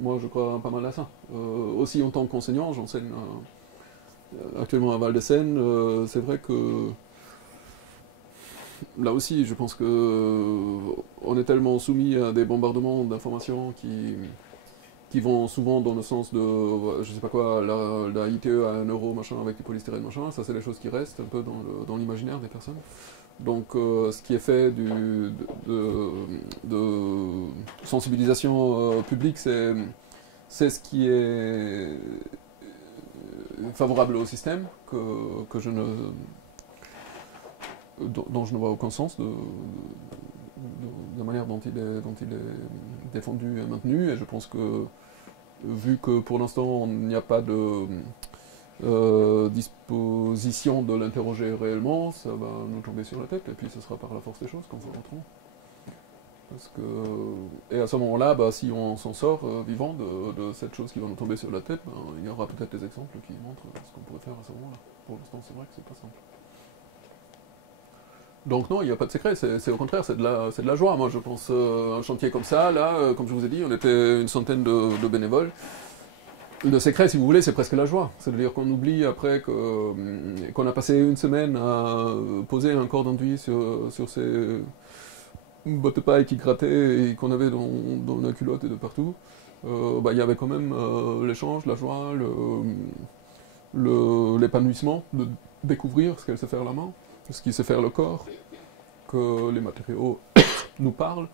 moi je crois pas mal à ça. Aussi en tant qu'enseignant, j'enseigne actuellement à Val-de-Seine. C'est vrai que là aussi, je pense que on est tellement soumis à des bombardements d'informations qui vont souvent dans le sens de, je sais pas quoi, la ITE à 1 euro, machin, avec du polystyrène, machin, ça c'est les choses qui restent un peu dans l'imaginaire des personnes. Donc ce qui est fait de sensibilisation publique, c'est ce qui est favorable au système, que je ne, dont je ne vois aucun sens de la manière dont il est défendu et maintenu, et je pense que vu que pour l'instant il n'y a pas de disposition de l'interroger réellement, ça va nous tomber sur la tête, et puis ce sera par la force des choses quand nous rentrons. Parce que, et à ce moment-là, bah, si on s'en sort vivant de cette chose qui va nous tomber sur la tête, bah, il y aura peut-être des exemples qui montrent ce qu'on pourrait faire à ce moment-là. Pour l'instant, c'est vrai que c'est pas simple. Donc non, il n'y a pas de secret, c'est au contraire, c'est de la joie. Moi, je pense, un chantier comme ça, là, comme je vous ai dit, on était une centaine de bénévoles. Le secret, si vous voulez, c'est presque la joie. C'est-à-dire qu'on oublie après qu'on a passé une semaine à poser un corps d'enduit sur ces bottes de paille qui grattaient et qu'on avait dans la culotte et de partout. Bah, il y avait quand même l'échange, la joie, l'épanouissement de découvrir ce qu'elle sait faire la main, ce qui sait faire le corps, que les matériaux nous parlent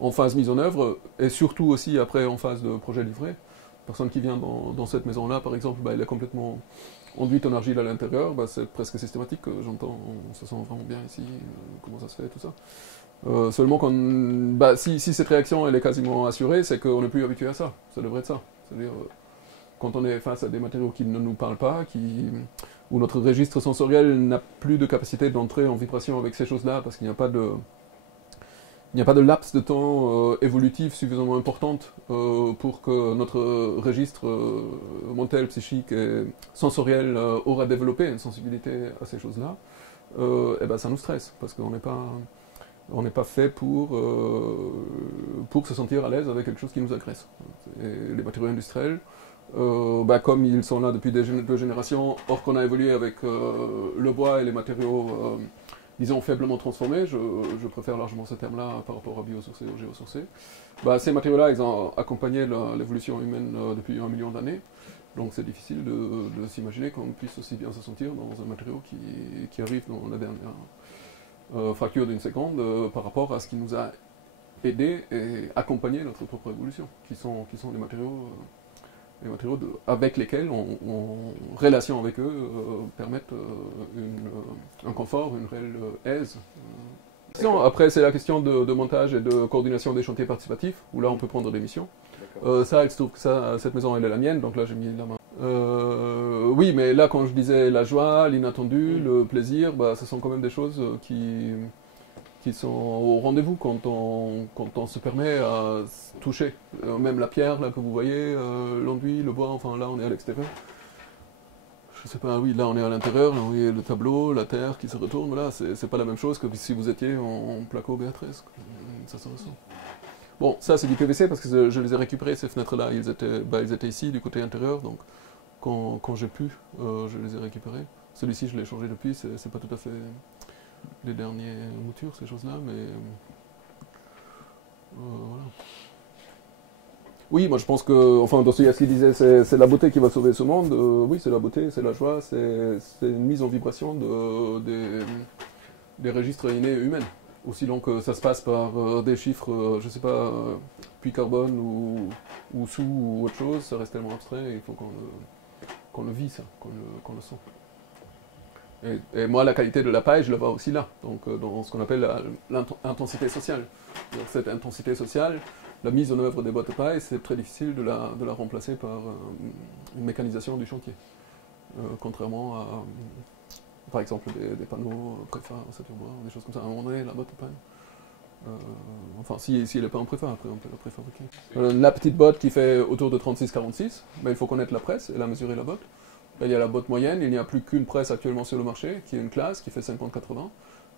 en phase mise en œuvre et surtout aussi après en phase de projet livré. La personne qui vient dans cette maison-là, par exemple, bah, elle est complètement enduite en argile à l'intérieur, bah, c'est presque systématique, j'entends, on se sent vraiment bien ici, comment ça se fait, tout ça. Seulement, bah, si cette réaction elle est quasiment assurée, c'est qu'on n'est plus habitué à ça, ça devrait être ça. C'est-à-dire, quand on est face à des matériaux qui ne nous parlent pas, où notre registre sensoriel n'a plus de capacité d'entrer en vibration avec ces choses-là, parce qu'il n'y a pas de laps de temps évolutif suffisamment importante pour que notre registre mental, psychique et sensoriel aura développé une sensibilité à ces choses-là, et ben ça nous stresse, parce qu'on n'est pas fait pour se sentir à l'aise avec quelque chose qui nous agresse. Et les matériaux industriels, bah, comme ils sont là depuis deux générations, or qu'on a évolué avec le bois et les matériaux disons faiblement transformés, je préfère largement ce terme-là par rapport à biosourcé ou géosourcé. Bah, ces matériaux-là, ils ont accompagné l'évolution humaine depuis 1 million d'années, donc c'est difficile de s'imaginer qu'on puisse aussi bien se sentir dans un matériau qui arrive dans la dernière fracture d'une seconde par rapport à ce qui nous a aidé et accompagné notre propre évolution, qui sont les matériaux avec lesquels, en relation avec eux, permettent un confort, une réelle aise. Après, c'est la question de montage et de coordination des chantiers participatifs, où là, on peut prendre des missions. Ça, il se trouve que cette maison, elle est la mienne, donc là, j'ai mis la main. Oui, mais là, quand je disais la joie, l'inattendu, le plaisir, bah, ce sont quand même des choses qui sont au rendez-vous quand on se permet à toucher. Même la pierre là, que vous voyez, l'enduit, le bois, enfin là on est à l'extérieur. Je sais pas, oui, là on est à l'intérieur, là vous voyez le tableau, la terre qui se retourne, voilà, c'est pas la même chose que si vous étiez en placo Béatrice. Ça se ressent. Bon, ça c'est du PVC parce que je les ai récupérés, ces fenêtres-là, ils étaient ici du côté intérieur, donc quand j'ai pu, je les ai récupérés. Celui-ci je l'ai changé depuis, c'est pas tout à fait les dernières moutures, ces choses-là, mais voilà. Oui, moi je pense que, enfin Dostoïevski disait c'est la beauté qui va sauver ce monde. Oui, c'est la beauté, c'est la joie, c'est une mise en vibration des registres innés humains. Aussi long que ça se passe par des chiffres, je sais pas, puits carbone ou sous ou autre chose, ça reste tellement abstrait, il faut qu'on le vit ça, qu'on le sent. Et moi, la qualité de la paille, je la vois aussi là, donc dans ce qu'on appelle l'intensité sociale. Donc, cette intensité sociale, la mise en œuvre des boîtes de paille, c'est très difficile de la remplacer par une mécanisation du chantier. contrairement à, par exemple, des panneaux préfa, ossature bois, des choses comme ça. À un moment donné, la botte est panne. Enfin, si elle n'est pas en préfa, après on peut la préfabriquer. La petite botte qui fait autour de 36-46, ben, il faut connaître la presse et la mesurer la botte. Ben, il y a la botte moyenne, il n'y a plus qu'une presse actuellement sur le marché, qui est une classe, qui fait 50-80.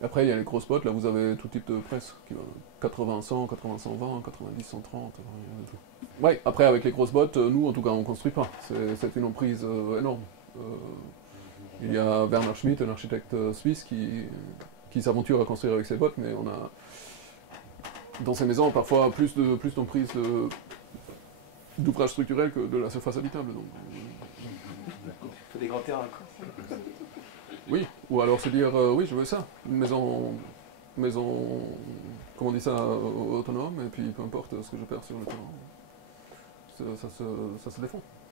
Et après, il y a les grosses bottes, là vous avez tout type de presse, qui va 80-100, 80-120, 90-130, il y a de tout. Ouais, après avec les grosses bottes, nous en tout cas on ne construit pas, c'est une emprise énorme. Il y a Bernard Schmitt, un architecte suisse, qui s'aventure à construire avec ses bottes, mais on a dans ces maisons parfois plus d'emprise d'ouvrage structurel que de la surface habitable. Donc, Il faut des grands terrains, quoi. oui, ou alors se dire, oui, je veux ça, une maison, comment on dit ça, autonome, et puis peu importe ce que je perds sur le terrain, ça se défend.